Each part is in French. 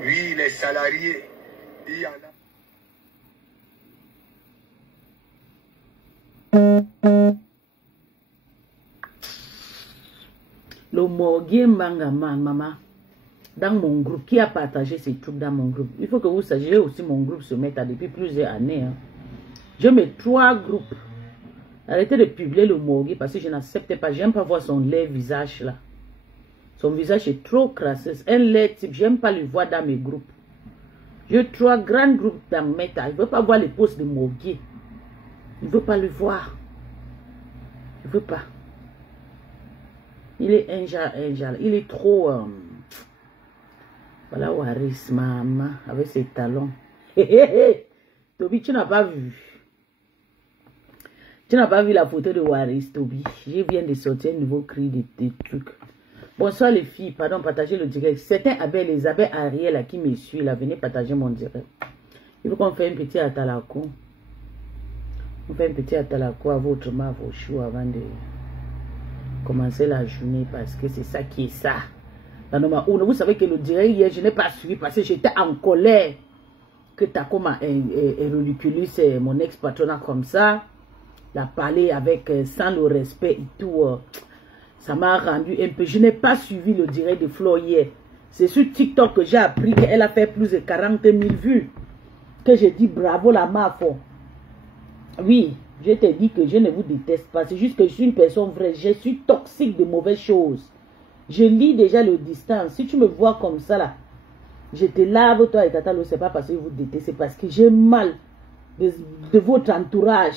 Oui, les salariés, il y en a. Le Morguier Mbangaman, maman, dans mon groupe, qui a partagé ces trucs dans mon groupe. Il faut que vous sachiez aussi mon groupe se met à depuis plusieurs années. Hein. Je mets 3 groupes. Arrêtez de publier le Morguier parce que je n'accepte pas. J'aime pas voir son laid visage là. Son visage est trop crasseux. Un laid type, j'aime pas le voir dans mes groupes. J'ai 3 grands groupes dans Meta. Il ne veut pas voir les posts de Morguier. Il ne veut pas le voir. Il ne veut pas. Il est il est trop... Voilà Waris, maman, avec ses talons. Toby, tu n'as pas vu. Tu n'as pas vu la photo de Waris, Toby. Je viens de sortir un nouveau cri de trucs. Bonsoir les filles, pardon, partagez le direct. Certains avaient les abeilles Ariel là, qui me suivent, là, venez partager mon direct. Il faut qu'on fasse un petit atalako. On fait un petit atalako à votre main, à vos choux avant de commencer la journée parce que c'est ça qui est ça. Vous savez que le direct hier, je n'ai pas suivi parce que j'étais en colère que Takoma est ridiculé, c'est mon ex-patronat comme ça. La parler avec sans le respect et tout. Ça m'a rendu un peu. Je n'ai pas suivi le direct de Flo hier. C'est sur TikTok que j'ai appris qu'elle a fait plus de 40 000 vues. Que j'ai dit bravo la mafo. Oui, je t'ai dit que je ne vous déteste pas. C'est juste que je suis une personne vraie. Je suis toxique de mauvaises choses. Je lis déjà le distance. Si tu me vois comme ça là, je te lave toi et Tata, c'est pas parce que vous détestez, c'est parce que j'ai mal de votre entourage.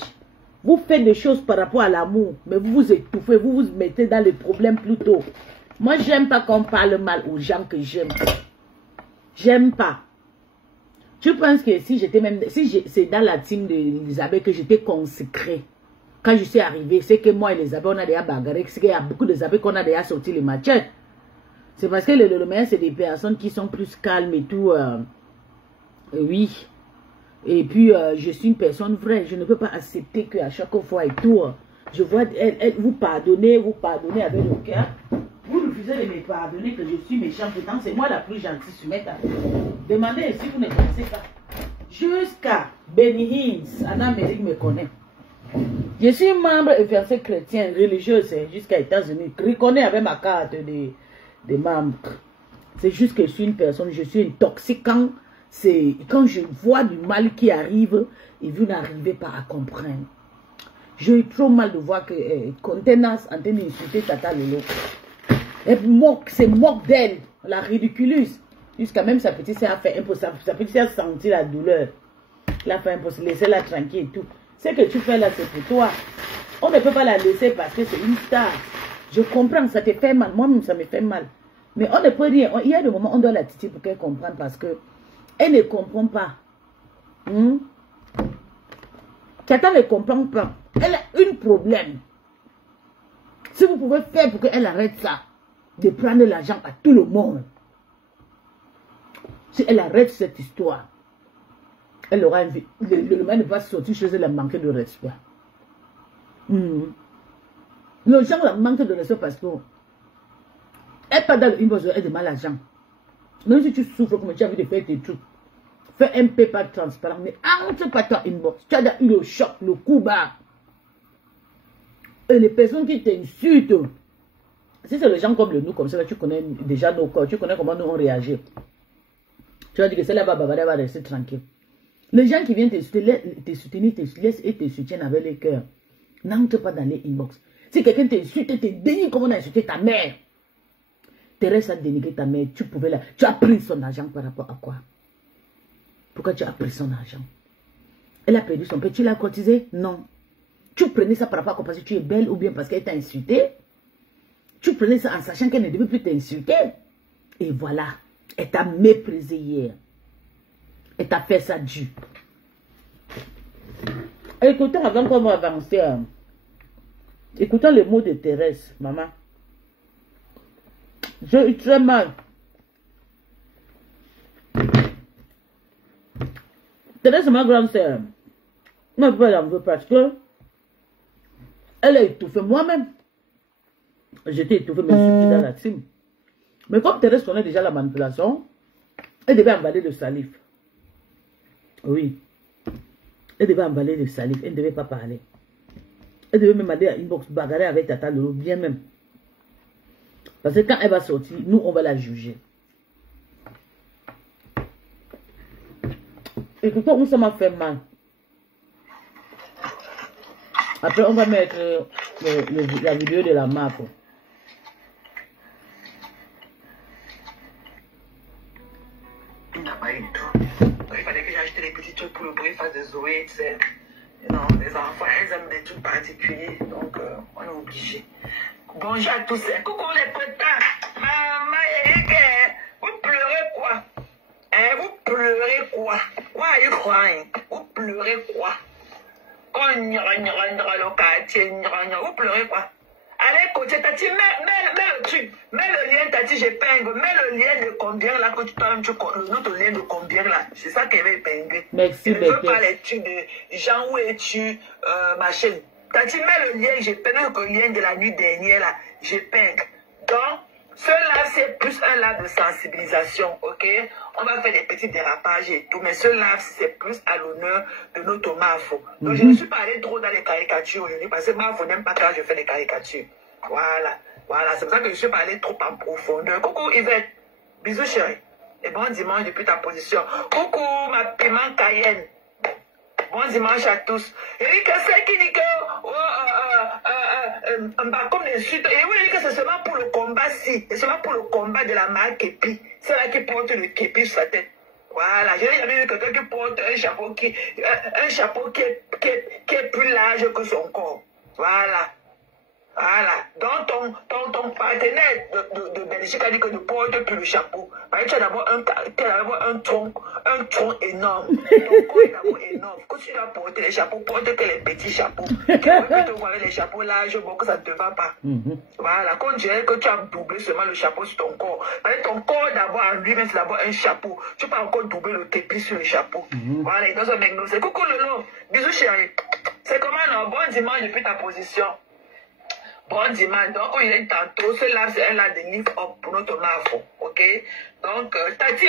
Vous faites des choses par rapport à l'amour, mais vous vous étouffez, vous vous mettez dans les problèmes plus tôt. Moi, j'aime pas qu'on parle mal aux gens que j'aime. J'aime pas. Je pense que si j'étais même, si c'est dans la team d'Elisabeth que j'étais consacrée, quand je suis arrivée, c'est que moi et Elisabeth, on a déjà bagarré, c'est qu'il y a beaucoup d'Elisabeth qu'on a déjà sorti les matchs. C'est parce que le meilleur, c'est des personnes qui sont plus calmes et tout. Oui. Et puis, je suis une personne vraie. Je ne peux pas accepter qu'à chaque fois et tout, je vois elle vous pardonner avec le cœur. Vous refusez de me pardonner que je suis méchant. Pourtant, c'est moi la plus gentille sur Meta. Demandez si vous ne connaissez pas. Jusqu'à Benny Hinn, en Amérique me connaît. Je suis membre influenceur chrétien, religieux, jusqu'à États-Unis. Reconnais avec ma carte de membre. C'est juste que je suis une personne, je suis une toxique. Quand je vois du mal qui arrive, et vous n'arrivez pas à comprendre. J'ai eu trop mal de voir que Contenas en train d'insulter Tata Lolo. Elle se moque d'elle, la ridiculise. Jusqu'à même sa petite sœur a fait un peu, sa petite sœur a senti la douleur. Elle a fait un peu, laissez-la tranquille et tout. Ce que tu fais là, c'est pour toi. On ne peut pas la laisser parce que c'est une star. Je comprends, ça te fait mal. Moi-même, ça me fait mal. Mais on ne peut rien. Il y a des moments où on doit la titiller pour qu'elle comprenne parce que elle ne comprend pas. Tata ne comprend pas. Elle a un problème. Si vous pouvez faire pour qu'elle arrête ça, de prendre l'argent à tout le monde. Si elle arrête cette histoire, elle aura envie. Le mec ne va sortir chez elle, elle manquer de respect. Les gens manquent de respect parce que elle pas dans le inbox, elle demande l'argent. Même si tu souffres comme tu as envie de faire tes trucs, fais un PayPal transparent, mais entre pas ton inbox. Tu as eu le choc, le coup bas. Et les personnes qui t'insultent, si c'est les gens comme nous, comme ça, tu connais déjà nos corps, tu connais comment nous on réagit. Tu vas dire que celle-là va rester tranquille. Les gens qui viennent te soutenir, te laissent et te soutiennent avec le cœur. N'entre pas dans les inbox. Si quelqu'un t'insulte, te dénigre comme on a insulté ta mère. Thérèse a dénigré ta mère, tu pouvais tu as pris son argent par rapport à quoi? Pourquoi tu as pris son argent? Elle a perdu son père, tu l'as cotisé? Non. Tu prenais ça par rapport à quoi? Parce que tu es belle ou bien parce qu'elle t'a insulté? Tu prenais ça en sachant qu'elle ne devait plus t'insulter. Et voilà, elle t'a méprisé hier. Elle t'a fait ça dû. Écoutons avant qu'on va avancer. Écoutons les mots de Thérèse, maman. J'ai eu très mal. Thérèse, ma grande sœur, ne peut pas l'en veut parce que elle a étouffé moi-même. J'étais étouffé, mais je suis dans la team. Mais comme Thérèse connaît déjà la manipulation, Elle devait emballer de salive. Oui. Elle devait emballer de salive. Elle ne devait pas parler. Elle devait même aller à inbox bagarrer avec Tata Lolo, bien même. Parce que quand elle va sortir, nous, on va la juger. Écoutez, où ça m'a fait mal. Après, on va mettre la vidéo de la map. Il n'a pas eu tout. Il fallait que j'achète des petits trucs pour le breakfast de Zoé, tu sais. Non, les enfants, ils aiment des trucs particuliers. Donc, on est obligé. Bonjour à tous. Coucou les potas. Maman, Eric, vous pleurez quoi? Hein, vous pleurez quoi? Why are you crying? Vous pleurez quoi? Oh, le quartier, vous pleurez quoi? Allez, côté, Tati, mets le truc, mets le lien, Tati, j'épingle, mets le lien de combien là, que tu notre lien de combien là, c'est ça qu'elle va épingler. Merci, je ne veux pas les trucs de Jean, où es-tu, machin. Tati, mets le lien, j'épingle le lien de la nuit dernière là, j'épingle. Donc, ce live, c'est plus un live de sensibilisation, ok? On va faire des petits dérapages et tout, mais ce live, c'est plus à l'honneur de notre Mafo. Donc, je ne suis pas allée trop dans les caricatures aujourd'hui, parce que Mafo n'aime pas quand je fais des caricatures. Voilà, voilà, c'est pour ça que je ne suis pas allée trop en profondeur. Coucou Yvette, bisous chérie, et bon dimanche depuis ta position. Coucou ma piment Cayenne. Bon dimanche à tous. Eric, c'est qui dit que comme des suites. Et oui, Eric, c'est seulement pour le combat, si. C'est seulement pour le combat de la marque Képi. C'est là qui porte le Képi sur sa tête. Voilà, je n'ai jamais vu quelqu'un qui porte un chapeau qui est plus large que son corps. Voilà. Voilà. Donc ton partenaire de Belgique a dit que ne porte plus le chapeau. Parce que tu as d'abord un tronc énorme. Ton corps est d'abord énorme. Quand tu dois porter les chapeaux, porte que les petits chapeaux. Tu peux voir les chapeaux larges, bon, que ça ne te va pas. Voilà. Quand on dirait que tu as doublé seulement le chapeau sur ton corps. Parce que ton corps d'abord en lui-même, c'est d'abord un chapeau. Tu peux encore doubler le képi sur le chapeau. Voilà. Et dans ce mec, c'est coucou Lolo. Bisous chérie. C'est comment non? Bon dimanche depuis ta position. Bon dimanche, donc il est tantôt, ce live c'est un live de lift up pour notre Mafo, ok? Donc, Tati,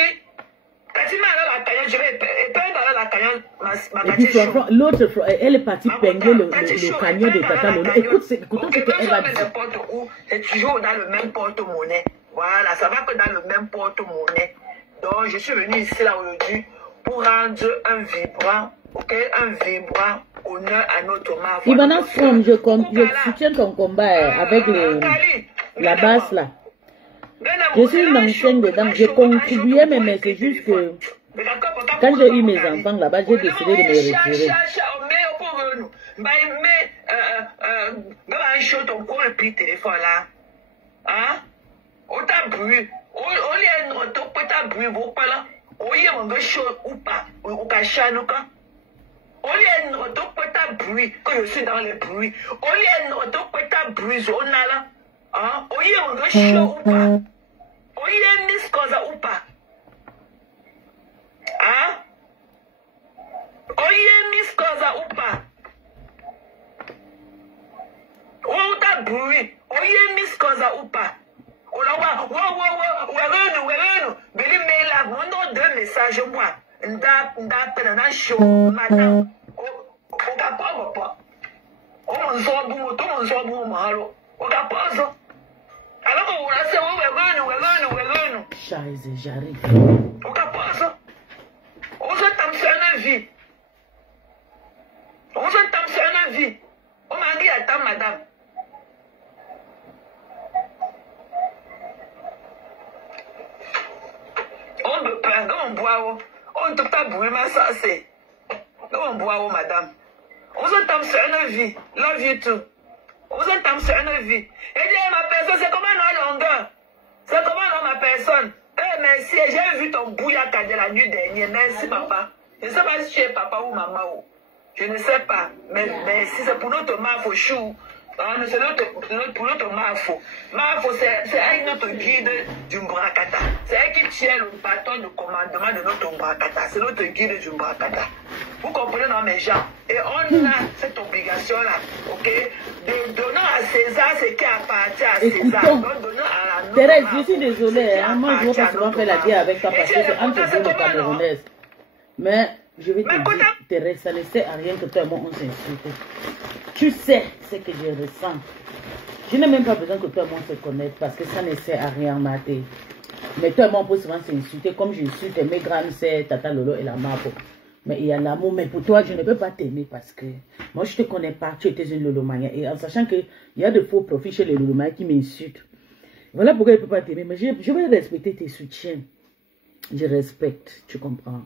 m'a la cagnotte, je vais peindre la cagnotte, ma cagnotte. L'autre, elle est partie peindre le cagnotte de Tata Lolo. Écoute ce qu'elle va dire. C'est toujours dans le même porte-monnaie. Voilà, ça va que dans le même porte-monnaie. Donc, je suis venu ici là aujourd'hui pour rendre un vibrant, ok? Un vibrant honneur à notre Mafo. Ibana From, je soutiens ton combat avec la basse là. Je suis une ancienne dedans, j'ai contribué, mais c'est juste que quand j'ai eu mes enfants là-bas, j'ai décidé de me retirer. Au lieu de notre bruit, que je suis dans les bruits, au lieu de notre bruit, zone là, hein, au lieu de chaud ou pas, au lieu de miscosa ou pas, hein, au lieu de miscosa ou pas, au ta bruit, au lieu de miscosa ou pas, au la ouais, mais lui, mais là, mon deux messages, moi. Nda show madam o ka pa o mo nso bu mahalo o ka pa so alors que on se we're going. Scheiße, j'arrive. O ka pa so on se tamsana vie o mangi ata madame on me prend on boit. On ne peut pas brûler ma c'est. On boit, madame. On s'entend sur une vie. Love you too. On s'entend sur une vie. Et bien, ma personne, c'est comment non longueur? C'est comment non ma personne? Eh, merci, j'ai vu ton bouillaka de la nuit dernière. Merci, papa. Je ne sais pas si tu es papa ou maman. Je ne sais pas. Mais merci, c'est pour notre Mafo chou. C'est pour notre Mafo. Mafo, c'est avec notre guide du Mbrakata. C'est elle qui tu es le patron de commandement de notre Mbrakata. C'est notre guide du Mbrakata. Vous comprenez, non, mes gens? Et on a cette obligation-là, ok, de donner à César ce qui appartient à César. Donc, donner à la Thérèse, je suis désolée. Hein, moi, je ne veux pas souvent faire la guerre avec toi parce que c'est entre deux les Camerounaises. Mais je vais te dire, Thérèse, ça ne sert à rien que toi et moi on s'insulte. Tu sais ce que je ressens. Je n'ai même pas besoin que toi et moi on se connaisse parce que ça ne sert à rien, Maté. Mais toi et moi on peut souvent s'insulter comme j'insulte mes grandes sœurs, Tata Lolo et la Mapo. Mais il y a l'amour. Mais pour toi, je ne peux pas t'aimer parce que moi je ne te connais pas. Tu étais une Lolomania. Et en sachant qu'il y a de faux profils chez les Lolomania qui m'insultent. Voilà pourquoi je ne peux pas t'aimer. Mais je vais respecter tes soutiens. Je respecte, tu comprends.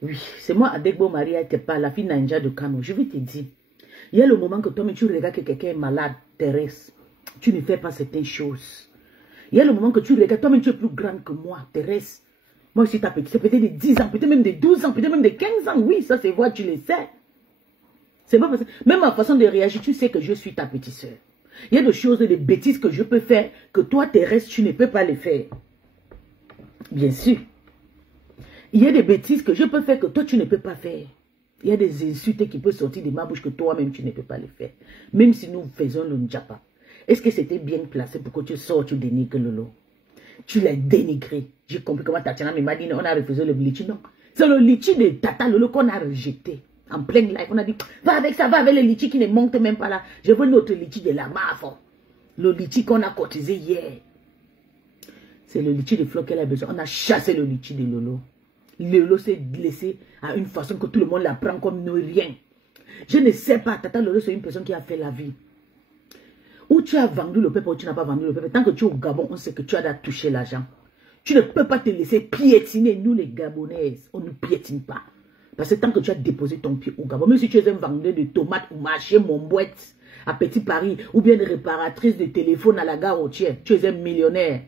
Oui, c'est moi, Adegbo Maria, t'es pas la fille Ninja de Kano. Je vais te dire, il y a le moment que toi, mais tu regardes que quelqu'un est malade, Thérèse. Tu ne fais pas certaines choses. Il y a le moment que tu regardes, toi, mais tu es plus grande que moi, Thérèse. Moi aussi, ta petite, c'est peut-être de 10 ans, peut-être même de 12 ans, peut-être même de 15 ans. Oui, ça, c'est vrai, tu le sais. C'est pas parce que, même ma façon de réagir, tu sais que je suis ta petite soeur. Il y a des choses, des bêtises que je peux faire, que toi, Thérèse, tu ne peux pas les faire. Bien sûr. Il y a des bêtises que je peux faire que toi, tu ne peux pas faire. Il y a des insultes qui peuvent sortir de ma bouche que toi-même, tu ne peux pas les faire. Même si nous faisons le Ndjapa. Est-ce que c'était bien placé pour que tu sors, tu dénigres Lolo? Tu l'as dénigré. J'ai compris comment Tatiana m'a dit, on a refusé le litchi. Non. C'est le litchi de Tata Lolo qu'on a rejeté. En plein live, on a dit, va avec ça, va avec le litchi qui ne monte même pas là. Je veux notre litchi de la MAF. Le litchi qu'on a cotisé hier. C'est le litchi de Flo qu'elle a besoin. On a chassé le litchi de Lolo. Lolo s'est laissé à une façon que tout le monde la prend comme rien. Je ne sais pas, Tata Lolo, c'est une personne qui a fait la vie. Ou tu as vendu le peuple ou tu n'as pas vendu le peuple. Tant que tu es au Gabon, on sait que tu as touché l'argent. Tu ne peux pas te laisser piétiner. Nous, les Gabonaises, on ne piétine pas. Parce que tant que tu as déposé ton pied au Gabon, même si tu es un vendeur de tomates ou marché mon boîte à Petit Paris, ou bien une réparatrice de téléphone à la gare routière, tu es un millionnaire.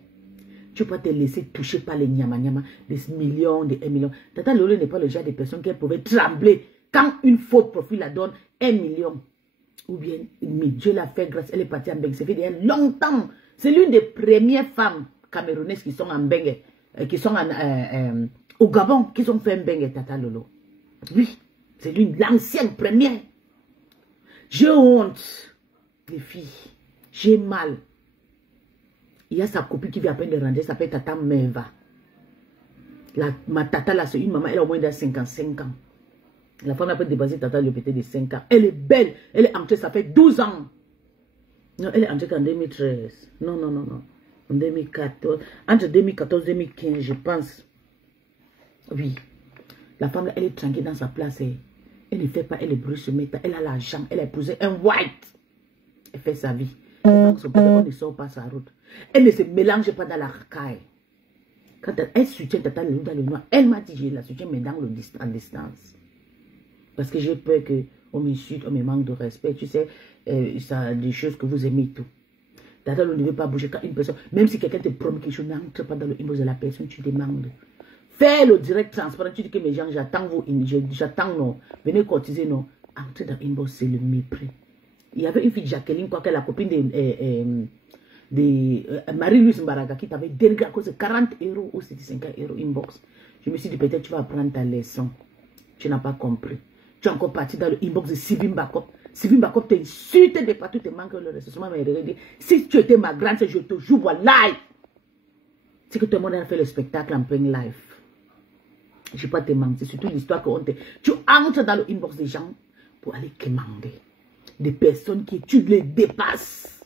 Tu ne peux pas te laisser toucher par les nyama-nyama, des millions, des 1 million. Tata Lolo n'est pas le genre de personne qui pouvait trembler quand une faute profil la donne 1 million. Ou bien, mais Dieu l'a fait grâce, elle est partie en Bengue. Ça fait il y a longtemps. C'est l'une des premières femmes camerounaises qui sont en Bengue, qui sont au Gabon, qui ont fait un Bengue, Tata Lolo. Oui, c'est l'ancienne première. J'ai honte, les filles. J'ai mal. Il y a sa copine qui vient à peine de rendre, elle s'appelle Tata Meva. Ma tata là, c'est une maman, elle a au moins de 55 ans. La femme a peut dépasser Tata le pété de 5 ans. Elle est belle, elle est entrée, ça fait 12 ans. Non, elle est entrée en 2013. Non. En 2014. Entre 2014 et 2015, je pense. Oui. La femme là, elle est tranquille dans sa place. Elle ne fait pas, elle est brûle méta. Elle a l'argent, elle a épousé un white. Elle fait sa vie. On ne sort pas sa route. Elle ne se mélange pas dans la racaille. Quand elle soutient Tata Lolo dans le noir, elle m'a dit, je la soutiens, mais en distance. Parce que j'ai peur qu'on m'insulte, on me manque de respect. Tu sais, ça des choses que vous aimez tout. Tata Lolo ne veut pas bouger quand une personne, même si quelqu'un te promet quelque chose, n'entre pas dans le inbox de la personne, tu demandes. Fais le direct transparent, tu dis que mes gens, j'attends vous, j'attends non, venez cotiser non. Entrer dans l'inbox, c'est le mépris. Il y avait une fille, Jacqueline, quoi, la copine de Marie-Louise Mbaraga, qui t'avait dénigré à cause de 40 € ou 75 € inbox. Je me suis dit, peut-être tu vas apprendre ta leçon. Tu n'as pas compris. Tu es encore parti dans le inbox de Sylvie Mbakop. Sylvie Mbakop t'insulte de partout, te manque le ressourcement. Si tu étais ma grande, je te joue live. C'est que tout le monde a fait le spectacle en plein live. Je ne vais pas te mentir. C'est surtout l'histoire que tu entres dans le inbox des gens pour aller commander. Des personnes qui tu les dépasses.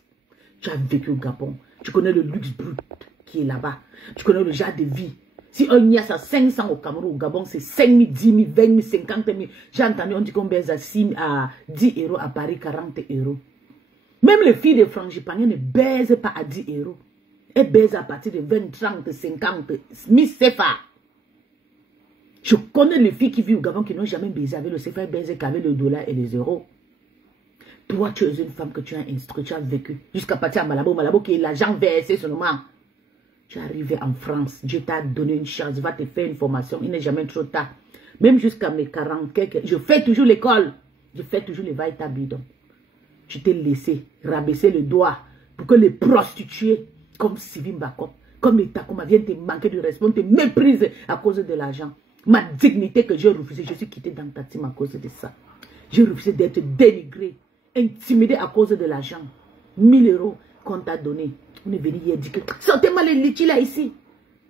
Tu as vécu au Gabon. Tu connais le luxe brut qui est là-bas. Tu connais le genre de vie. Si un y a ça 500 au Cameroun, au Gabon, c'est 5 000, 10 000, 20 000, 50 000. J'ai entendu, on dit qu'on baise à 10 € à Paris, 40 €. Même les filles de Frangipane ne baisent pas à 10 €. Elles baisent à partir de 20, 30, 50 000 CFA. Je connais les filles qui vivent au Gabon qui n'ont jamais baisé avec le CFA, elles baisent qu'avec le dollar et les euros. Toi, tu es une femme que tu as instruite, tu as vécu. Jusqu'à partir à Malabo, Malabo qui est l'argent versé seulement. Tu es arrivé en France, Dieu t'a donné une chance, va te faire une formation, il n'est jamais trop tard. Même jusqu'à mes 40 quelques, je fais toujours l'école, je fais toujours les va-et-ta bidon. Tu t'es laissé rabaisser le doigt pour que les prostituées, comme Sylvie Mbakop, Comme l'État, comme vient te manquer de respect, on te méprise à cause de l'argent. Ma dignité que j'ai refusée, je suis quitté dans ta team à cause de ça. J'ai refusé d'être dénigré, intimidé à cause de l'argent. 1000 € qu'on t'a donné. On est venu hier dire que sortez-moi les litchis là ici.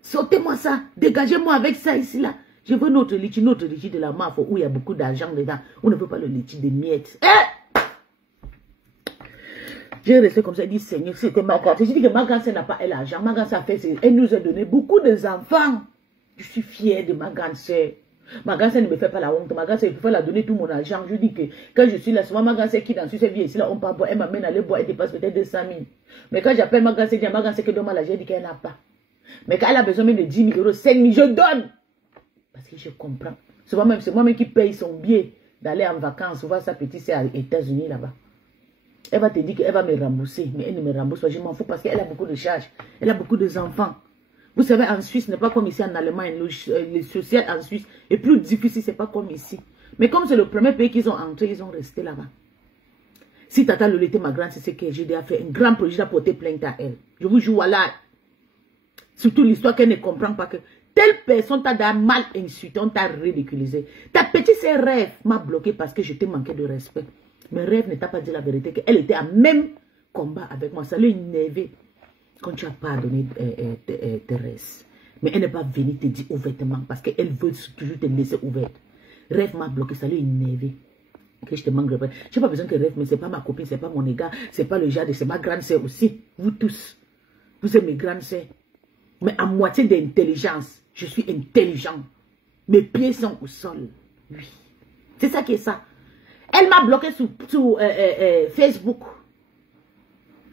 Sortez-moi ça. Dégagez-moi avec ça ici là. Je veux notre litchi de la mafia où il y a beaucoup d'argent dedans. On ne veut pas le litchi de miettes. J'ai resté comme ça, il dit Seigneur, c'était ma grande. J'ai dit que ma grande sœur n'a pas l'argent. Ma grande sœur a fait, elle nous a donné beaucoup d'enfants. Je suis fière de ma grande sœur. Ma grande sœur ne me fait pas la honte. Ma grande sœur, il faut la donner tout mon argent. Je dis que quand je suis là, souvent ma grande sœur qui dans cette vie ici, là, on part boire, elle m'amène à aller boire, elle dépasse peut-être 200 000. Mais quand j'appelle ma grande sœur, ma grande sœur qui donne l'argent, elle dit qu'elle n'a pas. Mais quand elle a besoin même de 10 000 €, 5 000, je donne. Parce que je comprends. Souvent même, c'est moi-même qui paye son billet d'aller en vacances, voir sa petite sœur aux États-Unis là-bas. Elle va te dire qu'elle va me rembourser, mais elle ne me rembourse pas. Je m'en fous parce qu'elle a beaucoup de charges. Elle a beaucoup d'enfants. Vous savez, en Suisse, ce n'est pas comme ici en Allemagne. Le social en Suisse est plus difficile, ce n'est pas comme ici. Mais comme c'est le premier pays qu'ils ont entré, ils ont resté là-bas. Si Tata Lolo était ma grande, c'est ce que j'ai déjà fait. Un grand projet, j'ai porté plainte à elle. Je vous jure, voilà. Surtout l'histoire qu'elle ne comprend pas que telle personne t'a mal insulté, on t'a ridiculisé. Ta petite sœur Rêve m'a bloqué parce que je t'ai manqué de respect. Mais Rêve ne t'a pas dit la vérité, qu'elle était à même combat avec moi. Ça lui énervé quand tu as pardonné Thérèse. Mais elle n'est pas venue te dire ouvertement parce qu'elle veut toujours te laisser ouverte. Rêve m'a bloqué, ça lui énervé. Que je te manque de respect. Je n'ai pas besoin que Rêve, mais ce n'est pas ma copine, ce n'est pas mon égard, ce n'est pas le jardin, c'est ma grande sœur aussi. Vous tous, vous êtes mes grandes sœurs. Mais à moitié d'intelligence, je suis intelligent. Mes pieds sont au sol. Oui. C'est ça qui est ça. Elle m'a bloqué sur Facebook.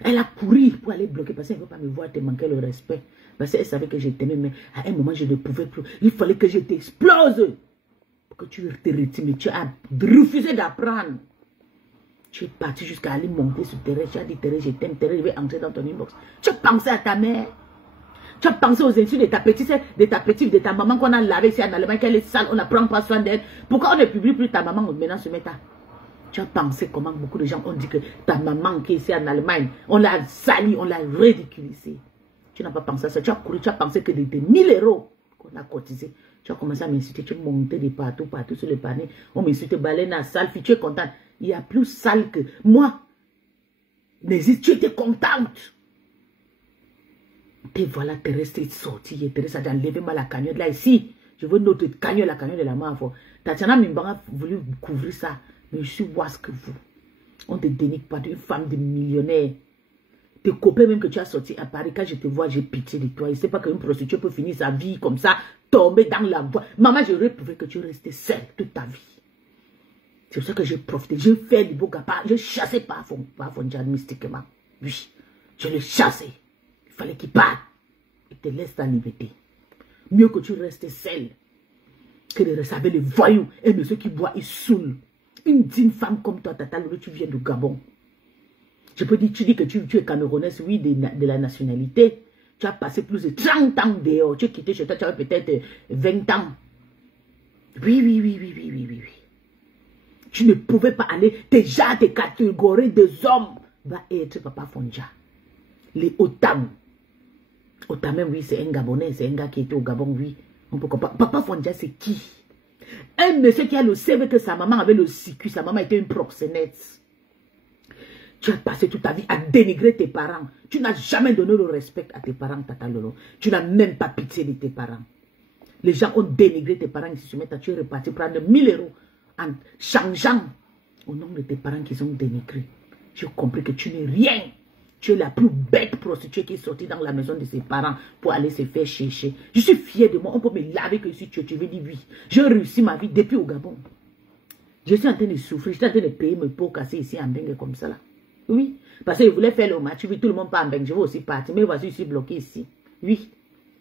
Elle a couru pour aller bloquer parce qu'elle ne veut pas me voir te manquer le respect. Parce qu'elle savait que je t'aimais, mais à un moment, je ne pouvais plus. Il fallait que je t'explose. Pour que tu te retires, mais tu as refusé d'apprendre. Tu es parti jusqu'à aller monter sur Thérèse. Tu as dit, Thérèse, je t'aime, Thérèse, je vais entrer dans ton inbox. Tu as pensé à ta mère. Tu as pensé aux insultes de ta petite, de ta maman qu'on a lavé ici en Allemagne, qu'elle est sale, on ne prend pas soin d'elle. Pourquoi on ne publie plus ta maman maintenant ce matin? Tu as pensé comment beaucoup de gens ont dit que ta maman qui est ici en Allemagne, on l'a salie, on l'a ridiculisée. Tu n'as pas pensé à ça. Tu as couru, tu as pensé que des 1000 € qu'on a cotisé. Tu as commencé à m'insulter, tu montais de partout sur le panier. On m'insultait, baleine à sale, tu es contente. Il y a plus sale que moi. N'hésite, tu étais contente. Et voilà, Thérèse est sortie. Thérèse a dit, enlevez-moi la cagnotte là ici. Je veux notre cagnotte, la cagnotte de la mort. Tatiana Mimbanga a voulu couvrir ça. Mais je suis boisse que vous. On ne te dénigre pas d'une femme de millionnaire. Tes copains même que tu as sorti à Paris, quand je te vois, j'ai pitié de toi. Je ne sais pas qu'une prostituée peut finir sa vie comme ça, tomber dans la voie. Maman, j'aurais prouvé que tu restais seule toute ta vie. C'est pour ça que j'ai profité. J'ai fait du beau gars. Je chassais pas Fonja mystiquement. Oui, je l'ai chassé. Il fallait qu'il parte. Il te laisse ta liberté. Mieux que tu restes seule que de rester avec les voyous et de ceux qui boivent, ils saoulent. Une digne femme comme toi, Tata Lolo, tu viens du Gabon. Je peux dire, tu dis que tu es camerounaise, oui, de la nationalité. Tu as passé plus de 30 ans dehors. Tu es quitté chez toi, tu avais peut-être 20 ans. Oui. Tu ne pouvais pas aller. Déjà, tes catégories des hommes va être Papa Fonja. Les Otam. Otam, oui, c'est un Gabonais, c'est un gars qui était au Gabon, oui. On peut comprendre. Papa Fonja, c'est qui? Un monsieur qui a le CV que sa maman avait le circuit, sa maman était une proxénète. Tu as passé toute ta vie à dénigrer tes parents. Tu n'as jamais donné le respect à tes parents, Tata Lolo. Tu n'as même pas pitié de tes parents. Les gens ont dénigré tes parents, ils se mettent à tu es reparti prendre 1000 € en changeant au nom de tes parents qu'ils ont dénigré. J'ai compris que tu n'es rien. Tu es la plus bête prostituée qui est sortie dans la maison de ses parents pour aller se faire chercher. Je suis fière de moi. On peut me laver que si tu veux dire oui. J'ai réussi ma vie depuis au Gabon. Je suis en train de souffrir. Je suis en train de payer mes pots cassés ici en Bengue comme ça là. Oui. Parce que je voulais faire le match. Tu veux tout le monde pas en Bengue. Je veux aussi partir. Mais voici, je suis bloqué ici. Oui.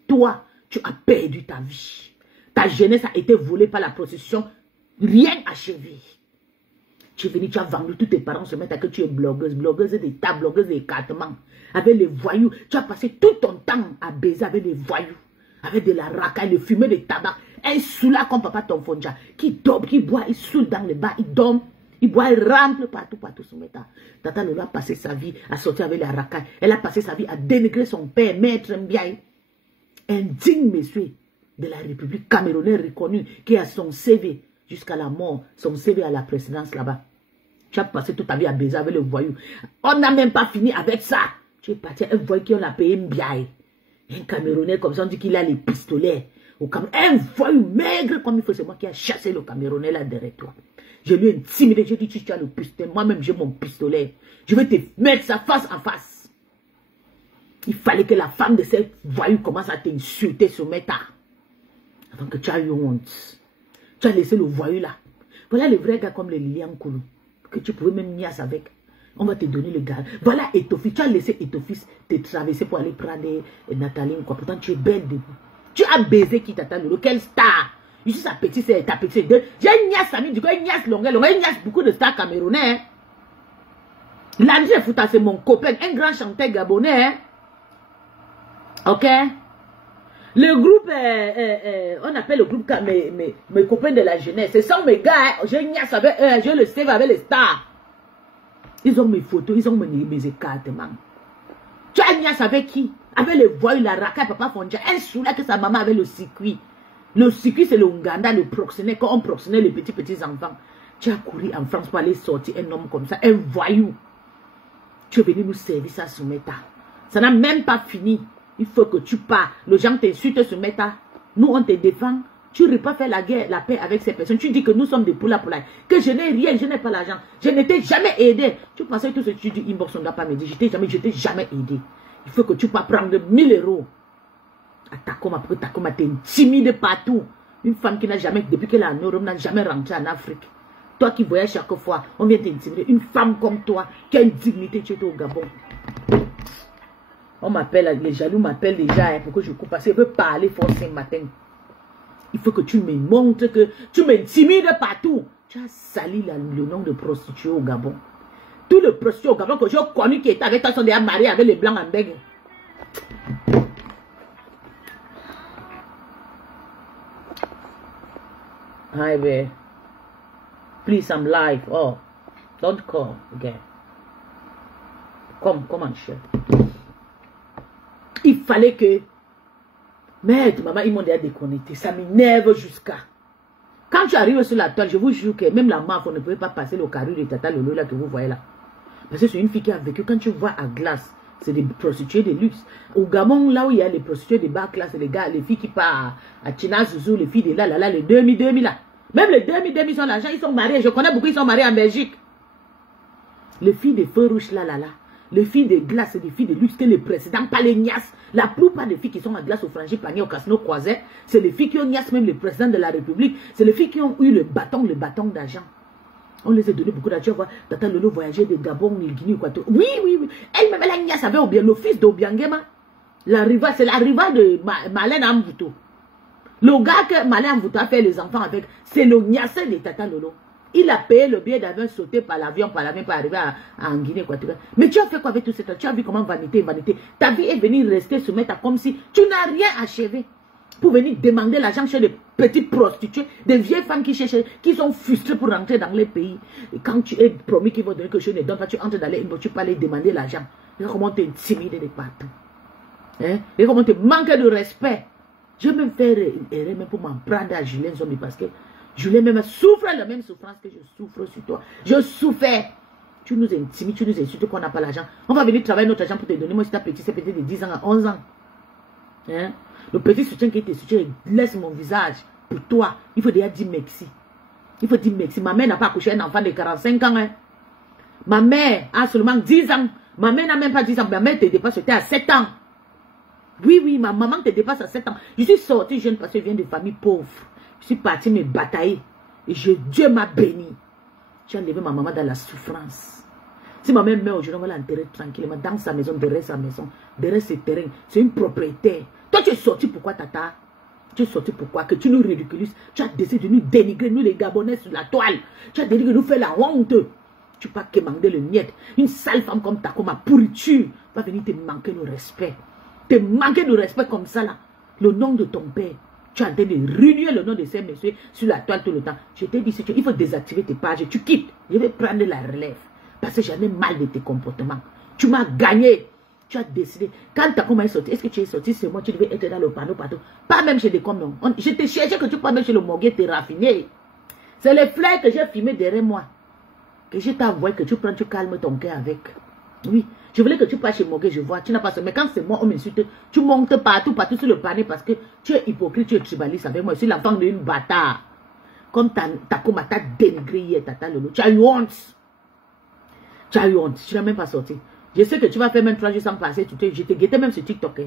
Toi, tu as perdu ta vie. Ta jeunesse a été volée par la prostitution. Rien achevé. Tu es venu, tu as vendu tous tes parents se mettent à que tu es blogueuse d'état, blogueuse d'écartement. Avec les voyous. Tu as passé tout ton temps à baiser avec les voyous. Avec de la racaille, le fumer de tabac. Un soula comme papa ton Fonja. Qui dort, qui boit, il saoule dans le bas, il dort. Il boit, il rampe partout sur métal. Tata Lolo a passé sa vie à sortir avec la racaille. Elle a passé sa vie à dénigrer son père, maître Mbiaye. Un digne monsieur de la République camerounaise reconnu qui a son CV jusqu'à la mort, son CV à la présidence là-bas. Tu as passé toute ta vie à baiser avec le voyou. On n'a même pas fini avec ça. Tu es parti à un voyou qui on a payé un biaï. Un Camerounais comme ça, on dit qu'il a les pistolets. Un voyou maigre comme il faut, c'est moi qui ai chassé le Camerounais là derrière toi. Je lui ai intimidé, j'ai dit tu as le pistolet, moi-même j'ai mon pistolet. Je vais te mettre ça face à face. Il fallait que la femme de ce voyou commence à t'insulter sur Meta. Avant que tu aies eu honte. Tu as laissé le voyou là. Voilà les vrais gars comme les Lilian Koulou. Que tu pouvais même niasse avec. On va te donner le gars. Voilà Etofis. Tu as laissé Etofis te traverser pour aller prendre Nathalie. Pourtant, tu es belle debout. Tu as baisé qui t'attend. Quelle star. Je suis sa petite, c'est ta petite. J'ai une niasse, Samy. Du coup, une niasse longue. Une niasse beaucoup de stars camerounais. L'André Fouta, c'est mon copain. Un grand chanteur gabonais. Ok? Le groupe, on appelle le groupe mes copains de la jeunesse. Ce sont mes gars. J'ai une niasse avec eux. Je le sais avec les stars. Ils ont mes photos, ils ont mes écartements. Tu as niasse avec qui? Avec les voyous, la racaille, papa Fondia. Un soula que sa maman avait le circuit. Le circuit, c'est le Ouganda, le proxénète. Quand on proxénait les petits enfants. Tu as couru en France pour aller sortir un homme comme ça, un voyou. Tu es venu nous servir ça sur Meta. Ça n'a même pas fini. Il faut que tu pars. Les gens t'insultent sur Meta. Nous, on te défend. Tu ne peux pas faire la guerre, la paix avec ces personnes. Tu dis que nous sommes des poula. Que je n'ai rien, je n'ai pas l'argent. Je ne t'ai jamais aidé. Tu pensais que tout ce que tu dis, inbox, on ne doit pas me dire. Je t'ai jamais aidé. Il faut que tu pas prendre 1000 euros. À Takoma, pour que Takoma t'intimide partout. Une femme qui n'a jamais, depuis qu'elle est en Europe, n'a jamais rentré en Afrique. Toi qui voyages chaque fois, on vient t'intimider. Une femme comme toi, qui a une dignité, tu es au Gabon. On m'appelle, les jaloux m'appellent déjà pour que je coupe. Parce qu'ils veulent parler fort ce matin. Il faut que tu me montres que tu m'intimides partout. Tu as sali le nom de prostituée au Gabon. Tous les prostituées au Gabon que j'ai connu qui étaient avec toi sont déjà mariés avec les blancs en bègue. Hi there. Please, I'm live. Oh, don't call again. Come on, chef. Il fallait que... Merde, maman, ils m'ont déjà déconnecté. Ça m'énerve jusqu'à... Quand tu arrives sur la toile, je vous jure que même la mafia ne pouvait pas passer le carré de Tata Lolo là que vous voyez là. Parce que c'est une fille qui a vécu. Quand tu vois à Glace, c'est des prostituées de luxe. Au Gabon, là où il y a les prostituées de bas classe, les gars, les filles qui partent à China Zouzou, les filles de là, les 2000 là. Même les 2000 ils ont l'argent, ils sont mariés. Je connais beaucoup, ils sont mariés en Belgique. Les filles de feu rouge là. Les filles de glace, c'est des filles de luxe que les présidents, pas les niasses. La plupart des filles qui sont à glace au frangipanier, au casino croisé, c'est les filles qui ont niasse même le président de la République. C'est les filles qui ont eu le bâton d'argent. On les a donné beaucoup d'argent. Tata Lolo voyageait de Gabon, de Guinée, quoi. Oui. Elle-même, la niasse avait le fils d'Obiangema. C'est la rivale de Malène Amvouto. Le gars que Malène Amvouto a fait les enfants avec, c'est le niasse de Tata Lolo. Il a payé le billet d'avion, sauté par l'avion, pour arriver en Guinée, quoi. Mais tu as fait quoi avec tout ça? Tu as vu comment vanité. Ta vie est venue rester se mettre comme si tu n'as rien achevé. Pour venir demander l'argent chez des petites prostituées, des vieilles femmes qui cherchent, qui sont frustrées pour rentrer dans les pays. Et quand tu es promis qu'ils vont donner quelque chose, ne donne pas, tu entres dans les inbox, tu peux aller demander l'argent. Regarde comment tu es intimidé de partout. Hein? Regarde comment tu manques de respect. Je vais même faire erreur même pour m'en prendre à Julien Zombie parce que Julien même souffre la même souffrance que je souffre sur toi. Je souffrais. Tu nous intimides, tu nous insultes qu'on n'a pas l'argent. On va venir travailler notre argent pour te donner. Moi, si ta petite, c'est peut-être de 10 ans à 11 ans. Hein? Le petit soutien qui te soutient, laisse mon visage pour toi. Il faut déjà dire merci. Il faut dire merci. Ma mère n'a pas accouché un enfant de 45 ans. Hein? Ma mère a seulement 10 ans. Ma mère n'a même pas 10 ans. Ma mère te dépasse, c'était à 7 ans. Oui, ma maman te dépasse à 7 ans. Je suis sortie jeune parce que je viens de famille pauvre. Je suis partie me batailler. Et Dieu m'a béni. J'ai enlevé ma maman dans la souffrance. Si ma mère meurt aujourd'hui, on va l'enterrer tranquillement dans sa maison, derrière sa maison, derrière ses terrains. C'est une propriété. Toi, tu es sorti pourquoi, Tata? Tu es sorti pourquoi? Que tu nous ridiculises. Tu as décidé de nous dénigrer, nous les Gabonais sur la toile. Tu as décidé de nous faire la honte. Tu pas quémander le miette. Une sale femme comme ta, comme ma pourriture, va venir te manquer le respect. Te manquer de respect comme ça là. Le nom de ton père. Tu as de réunir le nom de ces messieurs sur la toile tout le temps. Je t'ai dit, il faut désactiver tes pages. Tu quittes. Je vais prendre la relève. Parce que j'en ai mal de tes comportements. Tu m'as gagné. Tu as décidé. Quand Takoma est sorti, est-ce que tu es sorti? C'est moi, tu devais être dans le panneau partout. Pas même chez des comme non. Je te cherchais que tu passes même chez le Morguet, t'es raffiné. C'est les fleurs que j'ai filmé derrière moi. Que je t'envoie, que tu prends, tu calmes ton cœur avec. Oui. Je voulais que tu passes chez Morguet, je vois. Tu n'as pas ça. Mais quand c'est moi, on m'insulte. Tu montes partout sur le panier parce que tu es hypocrite, tu es tribaliste avec moi. Je suis l'enfant d'une bâtard. Comme Takoma t'a dénigré hier, Tata Lolo. Tu as eu honte. Tu as eu honte. Tu n'as même pas sorti. Je sais que tu vas faire même 3 jours sans passer. Je te guettais même sur TikTok.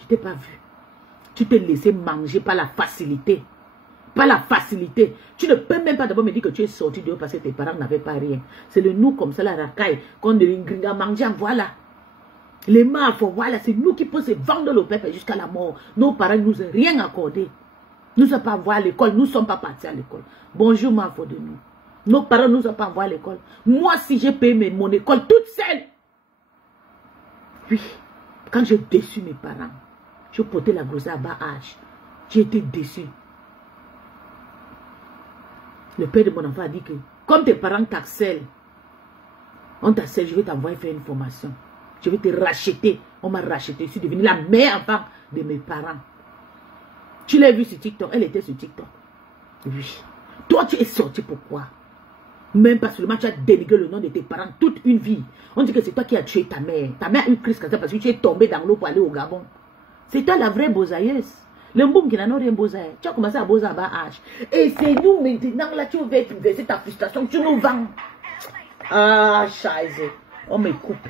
Je t'ai pas vu. Tu t'es laissé manger par la facilité. Par la facilité. Tu ne peux même pas d'abord me dire que tu es sorti dehors parce que tes parents n'avaient pas rien. C'est le nous comme ça, la racaille. Qu'on de manger, voilà. Les mafos, voilà. C'est nous qui pouvons se vendre le peuple jusqu'à la mort. Nos parents ne nous ont rien accordé. Nous ne sommes pas envoyés à l'école. Nous ne sommes pas partis à l'école. Bonjour, mafos de nous. Nos parents ne nous ont pas envoyés à l'école. Moi, si j'ai payé mon école toute seule. Oui, quand j'ai déçu mes parents, je portais la grossesse à bas âge. J'ai été déçu. Le père de mon enfant a dit que, comme tes parents t'harcèlent, on t'harcèle, je vais t'envoyer faire une formation. Je vais te racheter. On m'a racheté. Je suis devenue la meilleure enfant de mes parents. Tu l'as vu sur TikTok. Elle était sur TikTok. Oui. Toi, tu es sorti pourquoi? Même pas seulement tu as dénigré le nom de tes parents toute une vie. On dit que c'est toi qui as tué ta mère. Ta mère a eu crise parce que tu es tombé dans l'eau pour aller au Gabon. C'est toi la vraie bosailleuse. Le mboum qui n'a rien bosaille. Tu as commencé à boser à bas âge. Et c'est nous maintenant là, tu veux verser ta frustration, tu nous vends. Ah, scheiße. On me coupe.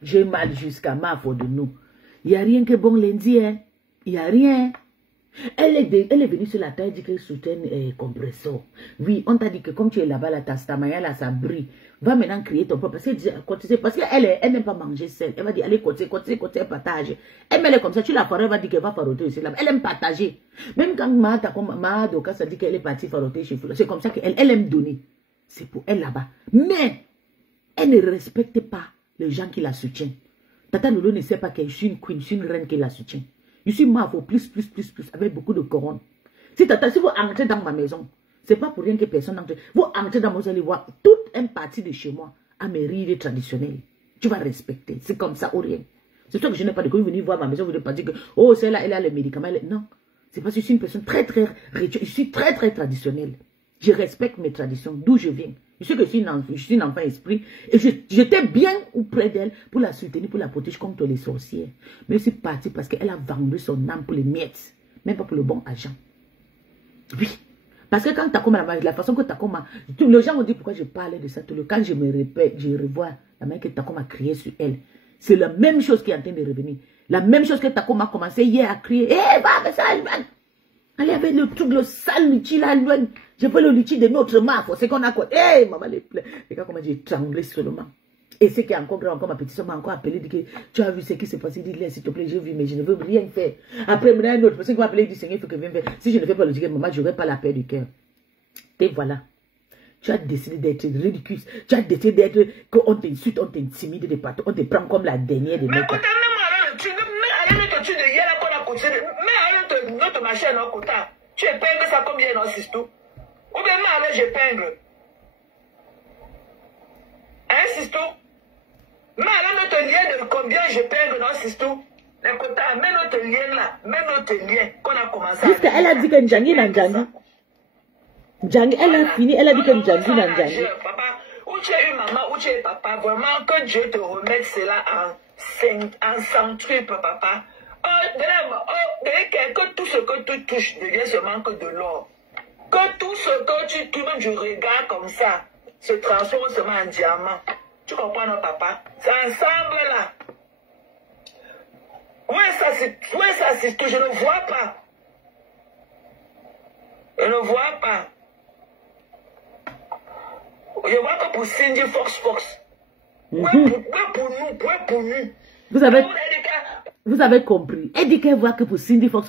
J'ai mal jusqu'à ma faute de nous. Il n'y a rien que bon lundi, hein. Il n'y a rien. Elle est venue sur la taille, dit qu'elle soutient compresseur. Oui, on t'a dit que comme tu es là-bas, la tastamaya, là, ça brille. Va maintenant créer ton propre. Parce qu'elle n'aime pas manger seule. Elle va dire, allez, côté, partage. Elle est comme ça, tu la feras, elle va dire qu'elle va faroter aussi là-bas. Elle aime partager. Même quand Doka, ça dit qu'elle est partie faroter chez Fula. C'est comme ça qu'elle aime donner. C'est pour elle là-bas. Mais, elle ne respecte pas les gens qui la soutiennent. Tata Lolo ne sait pas que je suis une queen, je suis une reine qui la soutient. Je suis mafo, plus, avec beaucoup de couronne. Si vous entrez dans ma maison, c'est pas pour rien que personne n'entre. Vous entrez dans moi, vous allez voir toute une partie de chez moi à mes rides traditionnelles. Tu vas respecter. C'est comme ça ou rien. C'est sûr que je n'ai pas de quoi venir voir ma maison, vous ne pas dire que, oh, celle-là, elle a les médicaments. Non. C'est parce que je suis une personne très je suis très traditionnelle. Je respecte mes traditions, d'où je viens. Je sais que je suis une enfant esprit. Et j'étais bien auprès d'elle pour la soutenir, pour la protéger contre les sorcières. Mais je suis partie parce qu'elle a vendu son âme pour les miettes. Même pas pour le bon argent. Oui. Parce que quand Takoma, la façon que Takoma... Les gens ont dit pourquoi je parlais de ça. Tout le quand je me répète, je revois la manière que Takoma a crié sur elle. C'est la même chose qui est en train de revenir. La même chose que Takoma a commencé hier à crier. Eh, va, mais ça, allez avec le truc, le sale litchi là, loin. Je veux le litchi de notre marque. C'est qu'on a quoi. Eh, maman, les gars, comment j'ai tremblé seulement. Et c'est qui a encore ma petite soeur m'a encore appelé, dit que tu as vu ce qui s'est passé, dis-le s'il te plaît, j'ai vu, mais je ne veux rien faire. Après, maintenant, une autre personne qui m'a appelé, dit Seigneur, il faut que je vienne faire. Si je ne fais pas le ticket, maman, je n'aurai pas la paix du cœur. Et voilà. Tu as décidé d'être ridicule. Tu as décidé d'être, qu'on t'insulte, on t'intimide de partout, on te prend comme la dernière des mecs. Tu épingles ça combien dans Sistou? Ou bien moi, j'épingle. Hein, Sistou? Mais alors notre lien de combien j'épingle dans Sistou? Les quotas, mets notre lien là, mets notre lien qu'on a commencé à... Jusqu'à elle a dit que Ndjangi n'a Ndjangi. Ndjangi, elle a fini, elle a dit que Ndjangi n'a Ndjangi. Papa, où tu es une maman, où tu es papa, vraiment que Dieu te remette cela en centuple, papa. Que tout ce que tu touches devient seulement que de l'or. Que tout ce que tu touches, je regarde comme ça. se transforme seulement en diamant. Tu comprends, non, papa? C'est ensemble, là. Où est ça, c'est que je ne vois pas. Je ne vois pas. Je vois que pour Cindy Fox. Pour nous. Vous avez compris. Elle dit qu'elle voit que pour Cindy Fox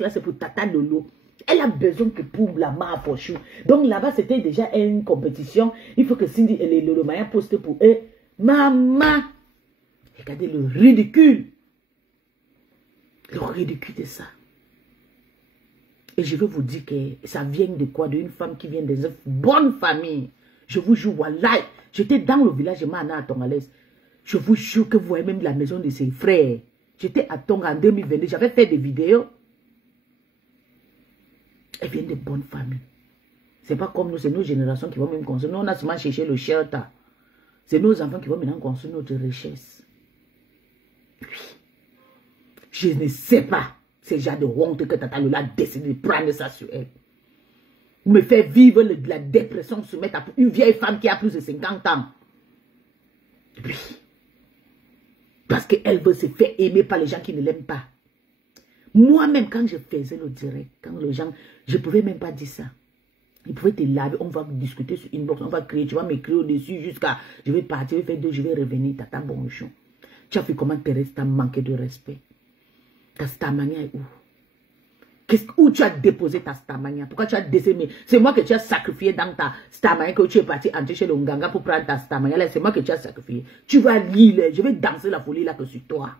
là, c'est pour Tata Lolo. Elle a besoin que pour la Mahafochou. Donc là-bas, c'était déjà une compétition. Il faut que Cindy et les Lolo Maya postent pour eux. Maman, regardez le ridicule. Le ridicule de ça. Et je veux vous dire que ça vient de quoi? D'une femme qui vient d'une bonne famille. Je vous jure, voilà. J'étais dans le village de Mana à Tongalaise. Je vous jure que vous voyez même la maison de ses frères. J'étais à Tonga en 2022. J'avais fait des vidéos. Elle vient de bonnes familles. C'est pas comme nous, c'est nos générations qui vont même construire. Nous, on a seulement cherché le shelter. C'est nos enfants qui vont maintenant construire notre richesse. Oui. Je ne sais pas. C'est déjà de honte que Tata Lola a décidé de prendre ça sur elle. Me faire vivre la dépression, se mettre à une vieille femme qui a plus de 50 ans. Oui. Parce qu'elle veut se faire aimer par les gens qui ne l'aiment pas. Moi-même, quand je faisais le direct, quand les gens, je ne pouvais même pas dire ça. Ils pouvaient te laver, on va discuter sur inbox, on va créer, tu vas m'écrire au-dessus jusqu'à, je vais partir, je vais faire deux, je vais revenir, Tata bonjour. Tu as vu comment Thérèse t'a manqué de respect. Ta stamania est où? Où tu as déposé ta stamania? Pourquoi tu as décimé? C'est moi que tu as sacrifié dans ta stamania, que tu es parti entrer chez le Nganga pour prendre ta stamania. C'est moi que tu as sacrifié. Tu vas lire, je vais danser la folie là que sur toi.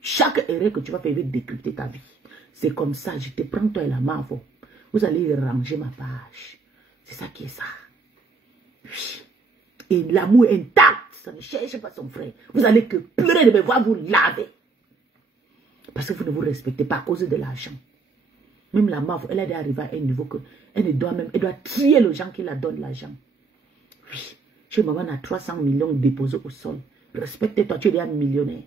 Chaque erreur que tu vas faire, je vais décrypter ta vie. C'est comme ça, je te prends toi et la main. Vous allez ranger ma page. C'est ça qui est ça. Oui. Et l'amour est intact. Ça ne cherche pas son frère. Vous allez que pleurer de me voir vous laver. Parce que vous ne vous respectez pas à cause de l'argent. Même la maf, elle est arrivée à un niveau que elle ne doit même, elle doit trier les gens qui la donnent l'argent. Oui. Chez maman, on a 300 millions déposés au sol. Respecte-toi, tu es déjà millionnaire.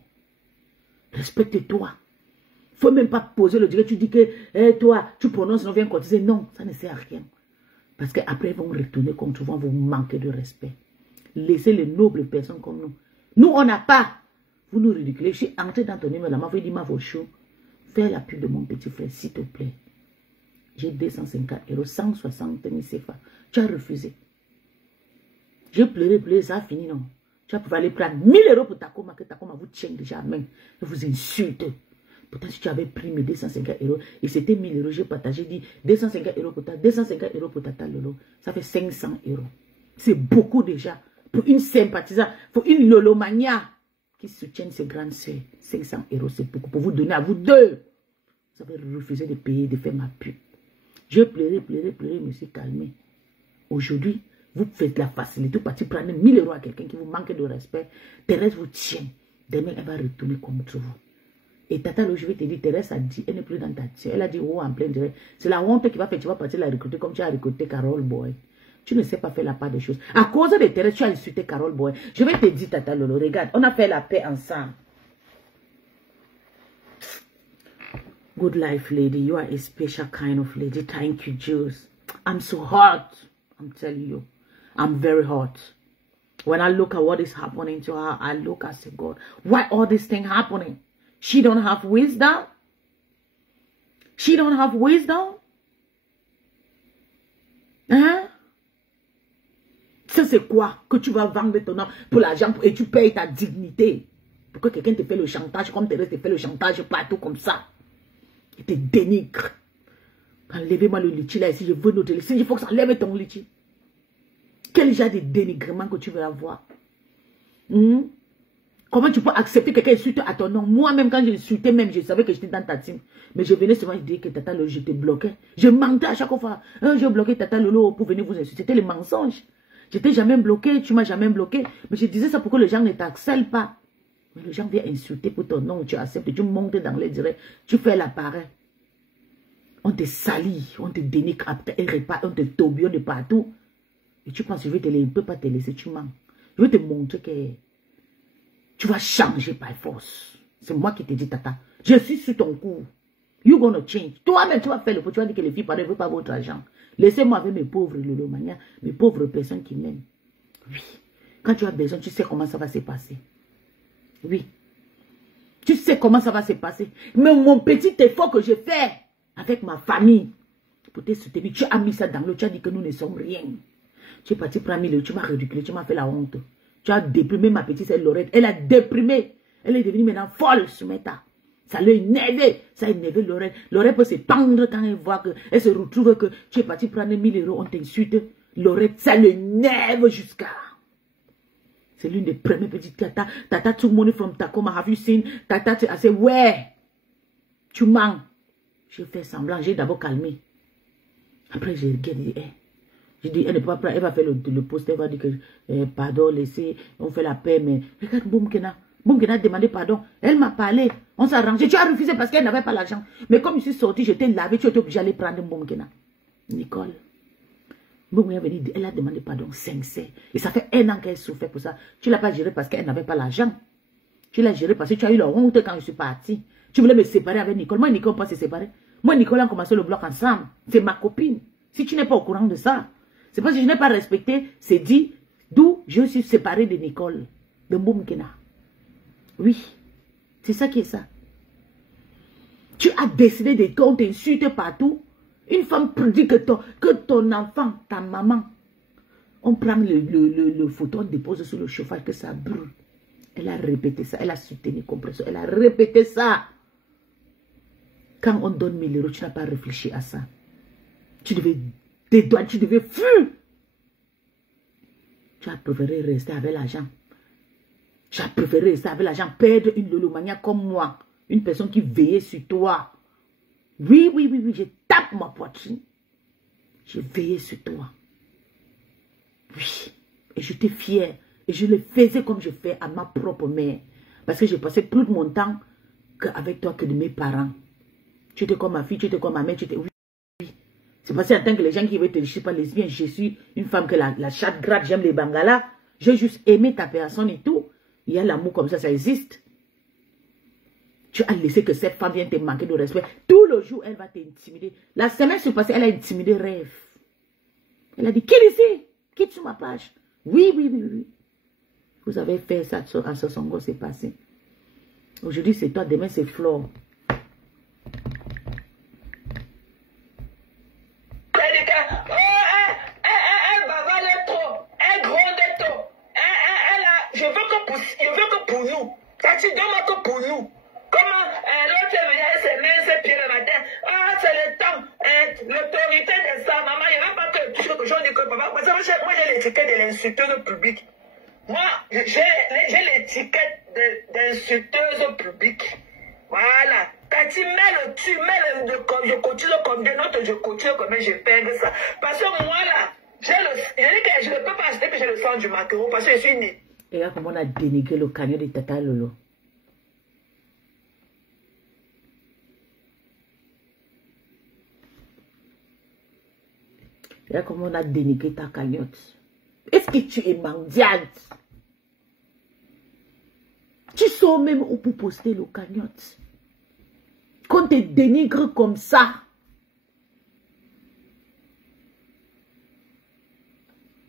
Respecte-toi. Il ne faut même pas poser le direct. Tu dis que toi, tu prononces, on vient cotiser. Non, ça ne sert à rien. Parce qu'après, ils vont retourner contre vous, vous manquer de respect. Laissez les nobles personnes comme nous. Nous, on n'a pas. Vous nous ridiculez. Je suis entré dans ton numéro. La m'a dit, ma vos chou. Fais la pub de mon petit frère, s'il te plaît. J'ai 250 €, 160 000 CFA. Tu as refusé. J'ai pleuré, ça a fini, non. Tu vas pouvoir aller prendre 1000 € pour Takoma, que Takoma vous tient déjà à main. Et vous insulte. Pourtant, si tu avais pris mes 250 €, et c'était 1000 €, j'ai partagé, dit 250 € pour ta, 250 € pour Tata Lolo. Ça fait 500 €. C'est beaucoup déjà. Pour une sympathisante, pour une Lolomania qui soutienne ses grandes soeurs. 500 €, c'est beaucoup. Pour vous donner à vous deux. Vous avez refusé de payer, de faire ma pub. Je pleurais, je me suis calmé. Aujourd'hui, vous faites la facilité, vous partez prendre 1000 € à quelqu'un qui vous manque de respect. Thérèse vous tient. Demain, elle va retourner contre vous. Et Tata Lolo, je vais te dire, Thérèse a dit, elle n'est plus dans ta tête. Elle a dit, oh, en plein direct. C'est la honte qui va faire, tu vas partir la recruter comme tu as recruté Carole Boy. Tu ne sais pas faire la part des choses. À cause de Thérèse, tu as insulté Carole Boy. Je vais te dire, Tata Lolo, regarde, on a fait la paix ensemble. Good life, lady. You are a special kind of lady. Thank you, Jules. I'm so hot. I'm telling you. I'm very hot. When I look at what is happening to her, I look, I say, God, why all this thing happening? She don't have wisdom? She don't have wisdom? Hein? Ça, c'est quoi? Que tu vas vendre ton nom pour l'argent et tu payes ta dignité. Pourquoi quelqu'un te fait le chantage comme Thérèse te fait le chantage partout comme ça? Il te dénigre. Enlevez-moi le litchi là ici, je veux noter. Si il faut que ça enlève ton litchi. Quel genre de dénigrement que tu veux avoir? Comment tu peux accepter que quelqu'un insulte à ton nom? Moi-même, quand j'insultais, même, je savais que j'étais dans ta team. Mais je venais souvent dire que Tata Lolo, je te bloquais. Je mentais à chaque fois. Je bloquais Tata Lolo pour venir vous insulter. C'était le mensonge. Je t'ai jamais bloqué, tu m'as jamais bloqué. Mais je disais ça pour que les gens ne t'acceptent pas. Mais les gens viennent insulter pour ton nom, tu acceptes, tu montes dans les directs, tu fais l'appareil. On te salit, on te dénigre après un repas, on te tourbillonne de partout. Et tu penses que je ne peux pas te laisser, tu mens. Je vais te montrer que tu vas changer par force. C'est moi qui te dis, Tata. Je suis sur ton coup. You gonna change. Toi-même, tu vas faire le pot. Tu vas dire que les filles, pardon, ne veulent pas votre argent. Laissez-moi avec mes pauvres Lolomania, mes pauvres personnes qui m'aiment. Oui. Quand tu as besoin, tu sais comment ça va se passer. Oui. Tu sais comment ça va se passer. Mais mon petit effort que j'ai fait avec ma famille, pour te soutenir, tu as mis ça dans l'eau, tu as dit que nous ne sommes rien. Tu es parti prendre 1000 euros, tu m'as ridiculé, tu m'as fait la honte. Tu as déprimé ma petite sœur Laurette. Elle a déprimé. Elle est devenue maintenant folle, Soumeta. Ça l'a énervé. Ça a énervé Laurette. Laurette peut se pendre quand elle voit que, elle se retrouve que tu es parti prendre 1000 euros, on t'insulte. Laurette, ça l'énerve jusqu'à. C'est l'une des premières petites tata. Tata took money from Tacoma. Have you seen? Tata, I said, ouais. Tu mens. J'ai fait semblant. J'ai d'abord calmé. Après, j'ai regardé. J'ai dit, elle ne peut pas prendre. Elle va faire le post. Elle va dire que, pardon, laissez. On fait la paix. Mais regarde, Boumkena. Boumkena a demandé pardon. Elle m'a parlé. On s'est arrangé. Tu as refusé parce qu'elle n'avait pas l'argent. Mais comme je suis sortie, j'étais lavé. Tu étais obligé d'aller prendre Boumkena. Nicole. Elle a demandé pardon sincère. Et ça fait 1 an qu'elle souffrait pour ça. Tu ne l'as pas géré parce qu'elle n'avait pas l'argent. Tu l'as géré parce que tu as eu la honte quand je suis partie. Tu voulais me séparer avec Nicole. Moi et Nicole, on ne peut pas se séparer. Moi et Nicole, on a commencé le bloc ensemble. C'est ma copine. Si tu n'es pas au courant de ça, c'est parce que je n'ai pas respecté, c'est dit, d'où je suis séparée de Nicole, de Boumkena. Oui, c'est ça qui est ça. Tu as décidé de t'insulter partout. Une femme dit que ton enfant, ta maman, on prend le photo, on dépose sur le chauffage, que ça brûle. Elle a répété ça, elle a soutenu compresseur, elle a répété ça. Quand on donne 1000 euros, tu n'as pas réfléchi à ça. Tu devais dédouaner, tu devais fuir. Tu as préféré rester avec l'argent. Tu as préféré rester avec l'argent, perdre une Lolomania comme moi, une personne qui veillait sur toi. Oui, oui, oui, oui, je tape ma poitrine. J'ai veillé sur toi. Oui. Et j'étais fière. Et je le faisais comme je fais à ma propre mère. Parce que j'ai passé plus de mon temps qu'avec toi que de mes parents. Tu étais comme ma fille, tu étais comme ma mère, tu étais... Oui, oui. C'est parce qu'en tant que les gens qui veulent te laisser pas lesbienne, je suis une femme que la chatte gratte, j'aime les bangalas. J'ai juste aimé ta personne et tout. Il y a l'amour comme ça existe. Tu as laissé que cette femme vienne te manquer de respect. Tout le jour, elle va t'intimider. La semaine passée, elle a intimidé Rêve. Elle a dit, quitte ici, quitte sur ma page. Oui, oui, oui, oui. Vous avez fait ça à Sosongo, c'est passé. Aujourd'hui, c'est toi, demain, c'est Flore. Elle bavarde trop. Elle gronde trop. Je veux que pour nous. Tati, donne-moi que pour nous. Comment l'autre vient se met ses pieds le matin. Ah, c'est le temps. L'autorité de ça, maman, il n'y a pas que tout ce que j'en dis que papa. Moi, j'ai l'étiquette de l'insulteuse publique. Moi, j'ai l'étiquette d'insulteuse publique. Voilà. Tati, je continue comme de notre, je continue comme je perds ça. Parce que moi, là, je ne peux pas acheter que j'ai le sang du maquereau parce que je suis née. Et là, comment on a dénigré le cagnon de Tata Lolo. Regarde comment on a dénigré ta cagnotte. Est-ce que tu es mendiante? Tu sors même où pour poster le cagnotte. Quand tu te dénigres comme ça.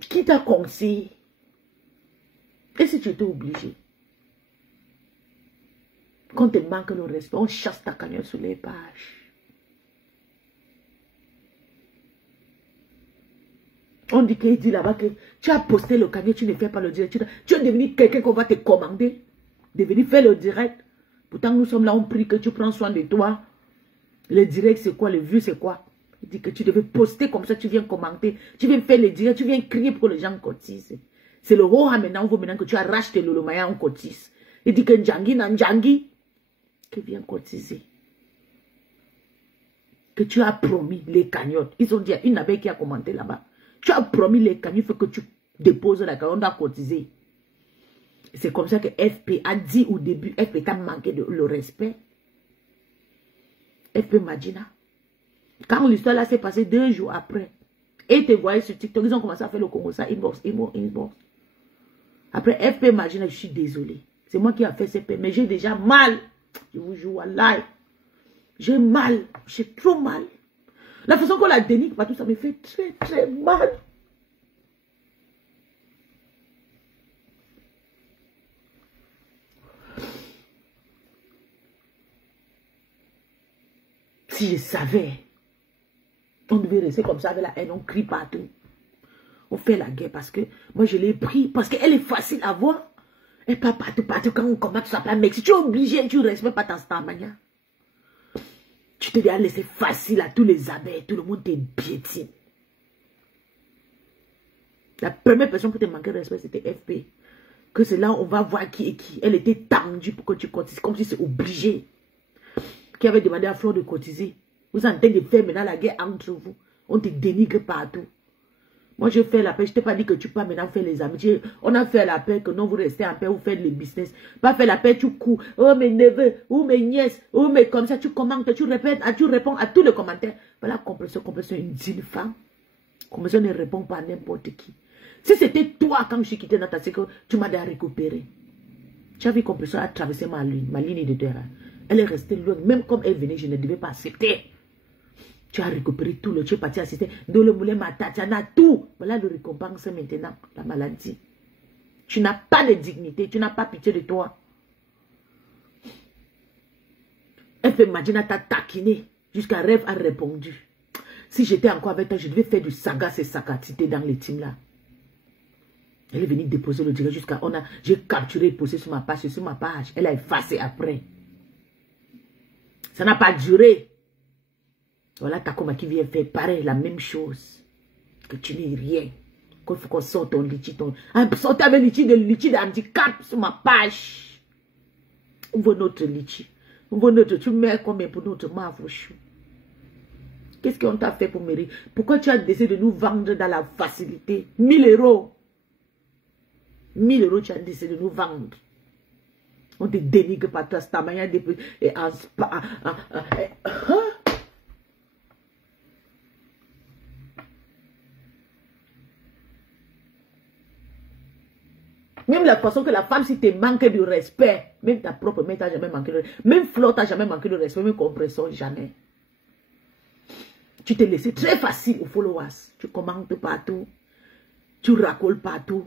Qui t'a conseillé? Et si tu étais obligé? Quand tu manques le respect, on chasse ta cagnotte sur les pages. On dit qu'il dit là-bas que tu as posté le cagnotte, tu ne fais pas le direct. Tu es devenu quelqu'un qu'on va te commander. Devenu faire le direct. Pourtant, nous sommes là, on prie que tu prends soin de toi. Le direct, c'est quoi? Le vue, c'est quoi? Il dit que tu devais poster comme ça, tu viens commenter. Tu viens faire le direct, tu viens crier pour que les gens cotisent. C'est le haut maintenant, on veut maintenant que tu arraches tes Lolomaya, on cotise. Il dit que Ndjangi, que viens cotiser. Que tu as promis les cagnottes. Ils ont dit à une abeille qui a commenté là-bas. Tu as promis les cagnottes, il faut que tu déposes la cagnotte, on doit cotiser. C'est comme ça que FP a dit au début, FP t'a manqué de le respect. FP Magina. Quand l'histoire là s'est passée 2 jours après, et te voyais sur TikTok, ils ont commencé à faire le Congo, ça, inbox. Après FP Magina, je suis désolée. C'est moi qui ai fait CP, mais j'ai déjà mal. Je vous jure à live. J'ai mal, j'ai trop mal. La façon qu'on la dénigre partout, ça me fait très très mal. Si je savais, on devait rester comme ça avec la haine, on crie partout. On fait la guerre parce que moi je l'ai pris, parce qu'elle est facile à voir. Et pas partout, partout, quand on commence, tu ne pas mec. Si tu es obligé, tu ne respectes pas ta stamania. Tu te dis à laisser facile à tous les abeilles, tout le monde te piétine. La première personne pour te manquer de respect, c'était FP. Que c'est là, on va voir qui est qui. Elle était tendue pour que tu cotises, comme si c'est obligé. Qui avait demandé à Flore de cotiser. Vous êtes en train de faire maintenant la guerre entre vous. On te dénigre partout. Moi, j'ai fait la paix. Je t'ai pas dit que tu peux maintenant faire les amitiés. On a fait la paix, que non, vous restez en paix, vous faites les business. Pas faire la paix, tu cours. Oh, mes neveux, ou mes nièces, ou mes comme ça, tu commentes, tu répètes, tu réponds à tous les commentaires. Voilà, compréhension, une digne femme. Compréhension ne répond pas à n'importe qui. Si c'était toi, quand je suis quitté dans ta sécurité, tu m'as déjà récupéré. Tu as vu compréhension a traversé ma ligne de terrain. Elle est restée loin. Même comme elle venait, je ne devais pas accepter. Tu as récupéré tout le, tu es parti assister. Dans le moulin, tu en as tout. Voilà le récompense maintenant, la maladie. Tu n'as pas de dignité, tu n'as pas pitié de toi. Elle fait Madina t'a taquiné. Jusqu'à Rêve a répondu. Si j'étais encore avec toi, je devais faire du sagas et sagacité dans les teams là. Elle est venue déposer le direct jusqu'à... J'ai capturé et posé sur ma page. Elle a effacé après. Ça n'a pas duré. Voilà Takoma qui vient faire pareil, la même chose. Que tu n'es rien. Qu'il faut qu'on sorte ton litchi. Sortez avec le litchi de handicap sur ma page. On veut notre litchi. On veut notre... Tu mets combien pour notre mavouchou? Qu'est-ce qu'on t'a fait pour mériter? Pourquoi tu as décidé de nous vendre dans la facilité? 1000 euros. 1000 euros, tu as décidé de nous vendre. On te dénigre par toi, ta manière de... Même la façon que la femme, si te manque de respect, même ta propre mère t'a jamais manqué de respect, même Flore t'a jamais manqué de respect, même Compression, jamais. Tu t'es laissé très facile aux followers. Tu commentes partout. Tu racoles partout.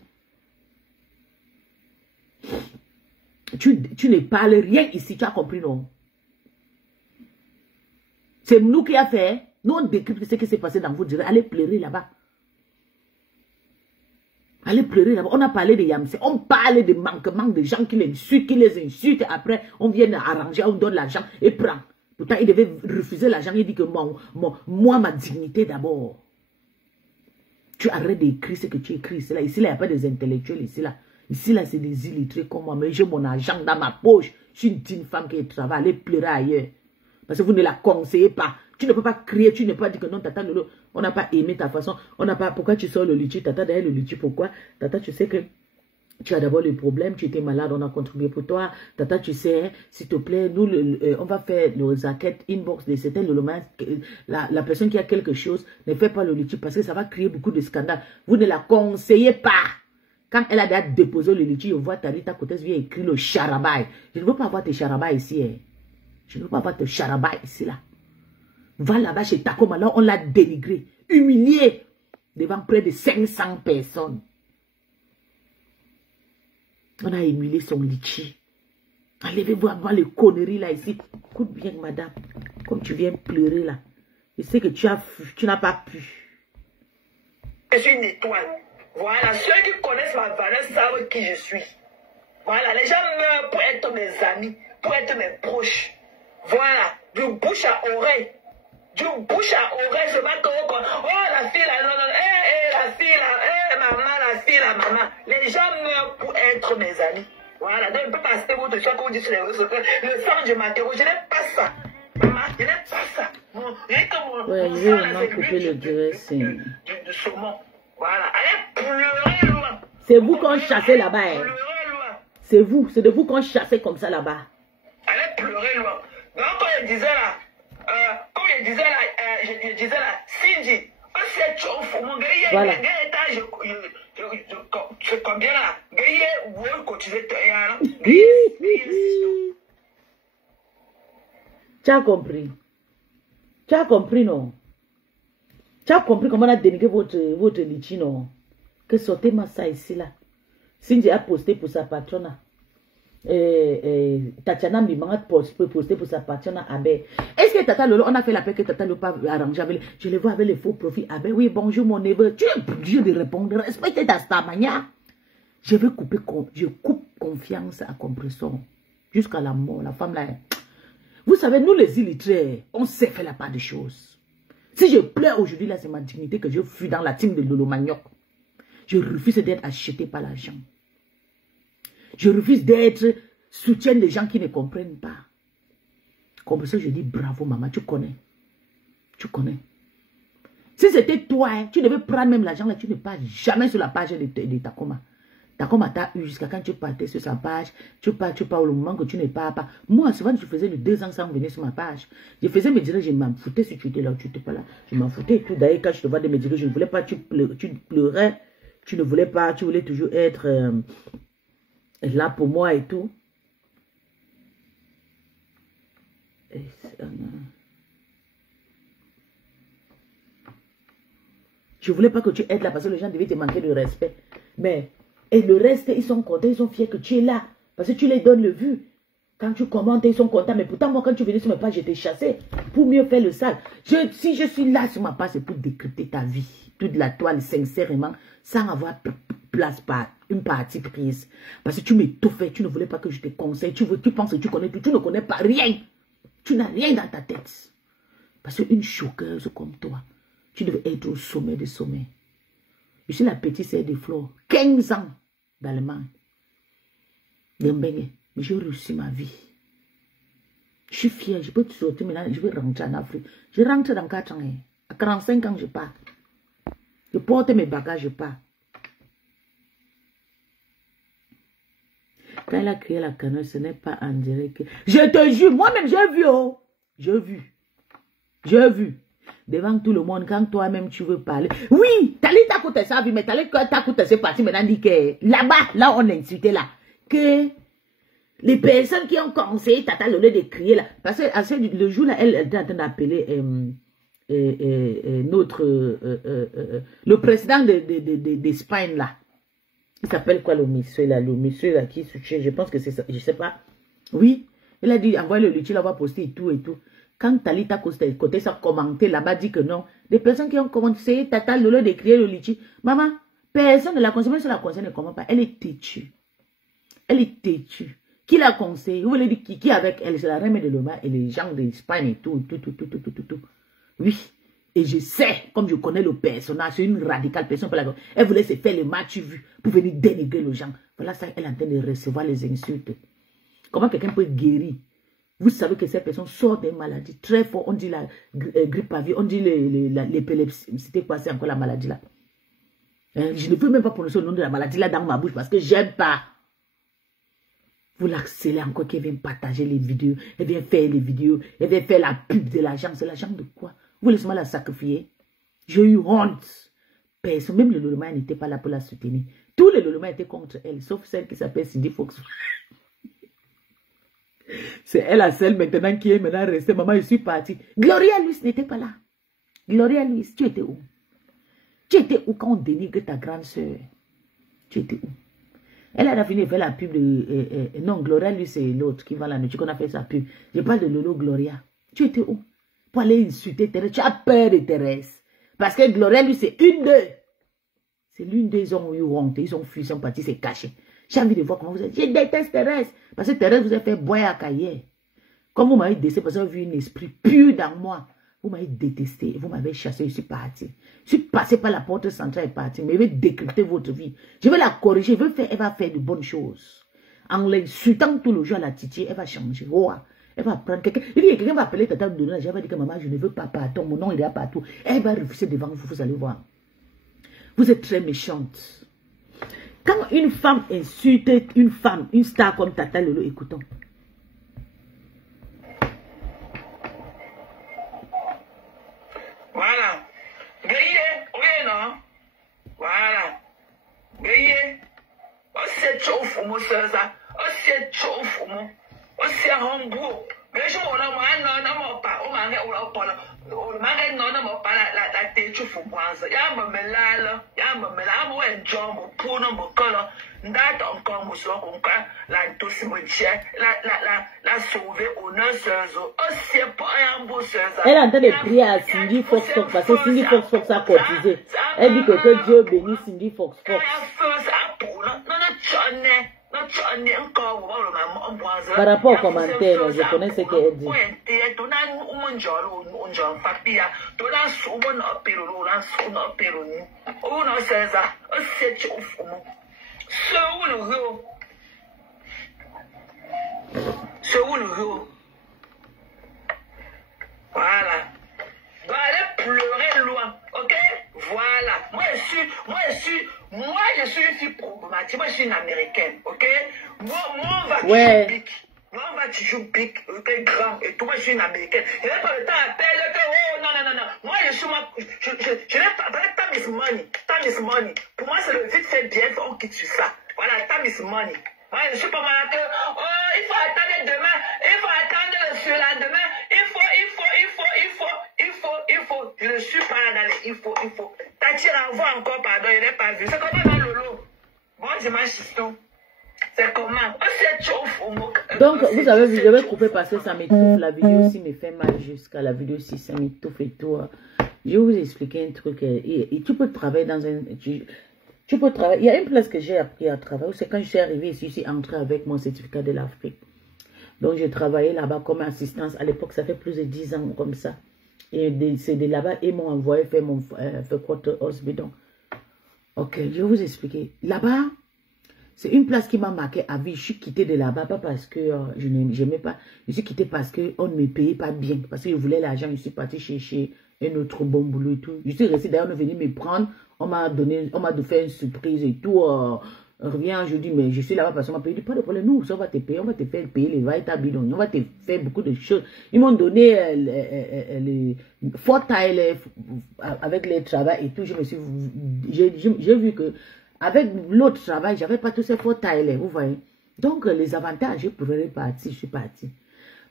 Tu ne parles rien ici, tu as compris, non? C'est nous qui avons fait. Nous, on décrypte ce qui s'est passé dans vos directs. Allez pleurer là-bas. Allez pleurer là-bas. On a parlé de Yamse. On parle de manquement de gens qui les insultent. Après, on vient arranger, on donne l'argent et prend. Pourtant, il devait refuser l'argent. Il dit que moi, ma dignité d'abord. Tu arrêtes d'écrire ce que tu écris. Ici, là, il n'y a pas des intellectuels ici, là. Ici, là, c'est des illettrés comme moi. Mais j'ai mon argent dans ma poche. Je suis une digne femme qui travaille. Allez pleurer ailleurs. Parce que vous ne la conseillez pas. Tu ne peux pas crier. Tu ne peux pas dire que non, tata, on n'a pas aimé ta façon. On n'a pas... Pourquoi tu sors le litchi? Tata, derrière le litchi, pourquoi? Tata, tu sais que tu as d'abord le problème. Tu étais malade, on a contribué pour toi. Tata, tu sais, s'il te plaît, nous, on va faire le zaket inbox de certains la personne qui a quelque chose ne fait pas le litchi parce que ça va créer beaucoup de scandales. Vous ne la conseillez pas. Quand elle a déjà déposé le litchi, on voit Tarita Côté vient écrire le charabaï. Je ne veux pas avoir tes charabaï ici. Hein. Je ne veux pas avoir tes charabaï ici, là. Va là-bas chez Takoma, là, on l'a dénigré, humilié devant près de 500 personnes. On a humilié son litchi. Enlevez-vous à voir les conneries, là, ici. Écoute bien, madame, comme tu viens pleurer, là. Je sais que tu n'as pas pu. Je suis une étoile. Voilà, ceux qui connaissent ma valeur savent qui je suis. Voilà, les gens meurent pour être mes amis, pour être mes proches. Voilà, du bouche à oreille. Du bouche à oreille, je vais comme... Oh, la fille là, non, non, la fille là, maman, la fille là, maman. Les gens meurent pour être mes amis. Voilà, donc je ne peux pas citer votre choix qu'on dit sur les réseaux sociaux. Le sang, je m'interroge, je n'aime pas ça. Maman, je n'aime pas ça. Ouais, je vais vraiment couper le direct. Du saumon. Voilà, allez pleurer loin. C'est vous qu'on chassait là-bas. Hein. C'est vous, c'est de vous qu'on chassait comme ça là-bas. Allez pleurer loin. Donc, quand je disais là, je disais là, Cindy, on sait tout, faut mon gars, voilà. Je combien là, gars, où cotiser, Tu as compris? Tu as compris, non? Tu as compris comment on a dénigré votre litchi, non? Que sortez-moi ça ici, là. Cindy a posté pour sa patronne. Tatiana Mimang a posté pour sa patronne. Est-ce que Tata Lolo, on a fait la paix que Tata Lolo pas arrangé avec je le vois avec les faux profits. Oui, bonjour mon neveu. Tu es obligé de répondre. Respectez ta manière. Je coupe confiance à Compressor. Jusqu'à la mort. La femme là. Vous savez, nous les illettrés, on sait faire la part des choses. Si je pleure aujourd'hui, là, c'est ma dignité que je fuis dans la team de Lolo Magnoc. Je refuse d'être acheté par l'argent. Je refuse d'être soutien des gens qui ne comprennent pas. Comme ça, je dis bravo, maman, tu connais. Tu connais. Si c'était toi, hein, tu devais prendre même l'argent là, tu ne pars jamais sur la page de Takoma. Takoma t'a eu jusqu'à quand tu partais sur sa page, tu pars au moment que tu ne pars pas. Moi, souvent, je faisais le 2 ans sans venir sur ma page. Je faisais mes directs, je m'en foutais si tu étais là ou tu n'étais pas là. Je m'en foutais et tout. D'ailleurs, quand je te vois de mes directs, je ne voulais pas, tu pleurais. Tu ne voulais pas, tu voulais toujours être là pour moi et tout. Je ne voulais pas que tu aides là parce que les gens devaient te manquer de respect. Mais, et le reste, ils sont contents, ils sont fiers que tu es là. Parce que tu les donnes le vu. Quand tu commentes, ils sont contents. Mais pourtant, moi, quand tu venais sur ma page, j'étais chassé pour mieux faire le sale. Si je suis là sur ma page, c'est pour décrypter ta vie. Toute la toile, sincèrement, sans avoir place par une partie prise. Parce que tu m'étouffais, tu ne voulais pas que je te conseille. Tu penses que tu connais tout, tu ne connais pas rien. Tu n'as rien dans ta tête. Parce qu'une choqueuse comme toi, tu devais être au sommet des sommets. Je suis la petite sœur de Flore, 15 ans d'Allemagne. Mais j'ai réussi ma vie. Je suis fière, je peux te sortir maintenant, je vais rentrer en Afrique. Je rentre dans 4 ans. À 45 ans, je pars. Je porte mes bagages, je pars. Quand elle a créé la canoë, ce n'est pas en direct. Je te jure, moi-même, j'ai vu, oh. J'ai vu. J'ai vu. Devant tout le monde, quand toi-même tu veux parler. Oui, Tali t'a coûté ça, mais Tali t'a coûté c'est parti maintenant dit que là-bas, là on a insulté là. Que les personnes qui ont conseillé Tata Lolo de crier là. Parce que le jour là, elle était en train d'appeler le président d'Espagne là. Il s'appelle quoi le monsieur là qui soutient, je pense que c'est ça, je sais pas. Oui, il a dit envoie le litchi, là, on va poster et tout et tout. Quand Talita côté ça commenté là-bas dit que non, des personnes qui ont commencé Tata Lolo de crier le litchi, maman, personne ne la conseille, même si la conseille ne comment pas, elle est têtue. Elle est têtue. Qui la conseille? Vous voulez dire qui avec elle? C'est la reine de Loma et les gens d'Espagne et tout. Oui. Et je sais, comme je connais le personnage, c'est une radicale personne. Elle voulait se faire le match vu pour venir dénigrer les gens. Voilà ça, elle est en train de recevoir les insultes. Comment quelqu'un peut guérir? Vous savez que ces personnes sortent des maladies très fortes. On dit la grippe aviaire, on dit l'épilepsie. C'était quoi? C'est encore la maladie là. Je ne veux même pas prononcer le nom de la maladie là dans ma bouche parce que j'aime pas. Vous l'accélérez encore qu'elle vient partager les vidéos. Elle vient faire les vidéos. Elle vient faire la pub de l'argent. C'est l'argent de quoi? Vous laissez-moi la sacrifier. J'ai eu honte. Personne, même le Loloma n'était pas là pour la soutenir. Tous les Loloma étaient contre elle, sauf celle qui s'appelle Cindy Fox. C'est elle la seule maintenant qui est maintenant restée. Maman, je suis partie. Gloria Luis n'était pas là. Gloria Luis, tu étais où? Tu étais où quand on dénigre ta grande soeur? Tu étais où? Elle a fini de faire la pub de... non, Gloria Luis, c'est l'autre qui va la nourriture qu'on a fait sa pub. Je parle de Lolo Gloria. Tu étais où? Pour aller insulter Thérèse. Tu as peur de Thérèse. Parce que Gloria, lui, c'est une d'eux. C'est l'une d'eux, ils ont eu honte. Ils ont fui, ils sont partis, c'est caché. J'ai envie de voir comment vous êtes. Je déteste Thérèse. Parce que Thérèse vous a fait boire à cahier. Comme vous m'avez détesté, parce que vous avez vu un esprit pur dans moi. Vous m'avez détesté. Vous m'avez chassé, je suis parti. Je suis passé par la porte centrale et parti. Mais je vais décrypter votre vie. Je vais la corriger. Elle va faire de bonnes choses. En l'insultant tout le jour à la titier, elle va changer. Oh, elle va prendre quelqu'un. Il dit quelqu'un va appeler Tata Lolo. Elle va dire que maman, je ne veux pas partout. Mon nom, il est là partout. Elle va refuser devant vous. Vous allez voir. Vous êtes très méchante. Quand une femme insulte une femme, une star comme Tata Lolo, écoutons. Voilà. Gaye, oui, non? Voilà. Gaye. Oh, c'est chaud pour moi, ça. Oh, c'est chaud pour moi. Oh, c'est un bon. Mais je m'en ai Elle est en train de prier à Cindy Fox Fox parce que Cindy Fox Fox a cotisé. Elle dit que Dieu bénisse Cindy Fox Fox. Par rapport aux commentaires, je connais ce qu'elle dit. Voilà. Doit aller pleurer loin, ok? Voilà. Moi je suis une fille problématique. Moi je suis une américaine, ok? Moi on va ouais. big. Moi on va toujours big, ok, grand. Et tout, moi je suis une américaine. Je n'ai pas le temps à perdre que oh non. Moi je suis je n'ai pas time is money. Time is money. Pour moi c'est le vite fait bien, on quitte sur ça. Voilà, time is money. Moi je suis pas mal que oh il faut attendre demain, il faut attendre le surlendemain. Il faut. Je ne suis pas là dans les il faut. Tati renvoie encore, pardon, il n'est pas vu. C'est comment dans le lot? Moi, je m'en chisto. C'est comment? Donc, vous avez vu, je vais couper parce que ça m'étouffe. La vidéo aussi me fait mal jusqu'à la vidéo 6, ça m'étouffe et tout. Je vais vous expliquer un truc. Et tu peux travailler dans un... Tu peux travailler. Il y a une place que j'ai appris à travailler. C'est quand je suis arrivée ici, je suis entrée avec mon certificat de l'Afrique. Donc, j'ai travaillé là-bas comme assistance. À l'époque, ça fait plus de 10 ans comme ça. Et c'est de là-bas, ils m'ont envoyé faire mon quarter hospital. Ok, je vais vous expliquer. Là-bas, c'est une place qui m'a marqué à vie. Je suis quittée de là-bas, pas parce que je n'aimais pas. Je suis quittée parce qu'on ne me payait pas bien. Parce que je voulais l'argent, je suis partie chercher un autre bon boulot et tout. Je suis restée, d'ailleurs, on est venu me prendre. On m'a fait une surprise et tout. Reviens, je dis, mais je suis là-bas parce qu'on m'a payé. Pas de problème, nous, on va te payer, on va te faire payer les vrais bidons, on va te faire beaucoup de choses. Ils m'ont donné les fort taille avec les travail et tout. J'ai vu que avec l'autre travail, j'avais pas tous ces fort taille, vous voyez. Donc, les avantages, je pouvais partir, je suis partie.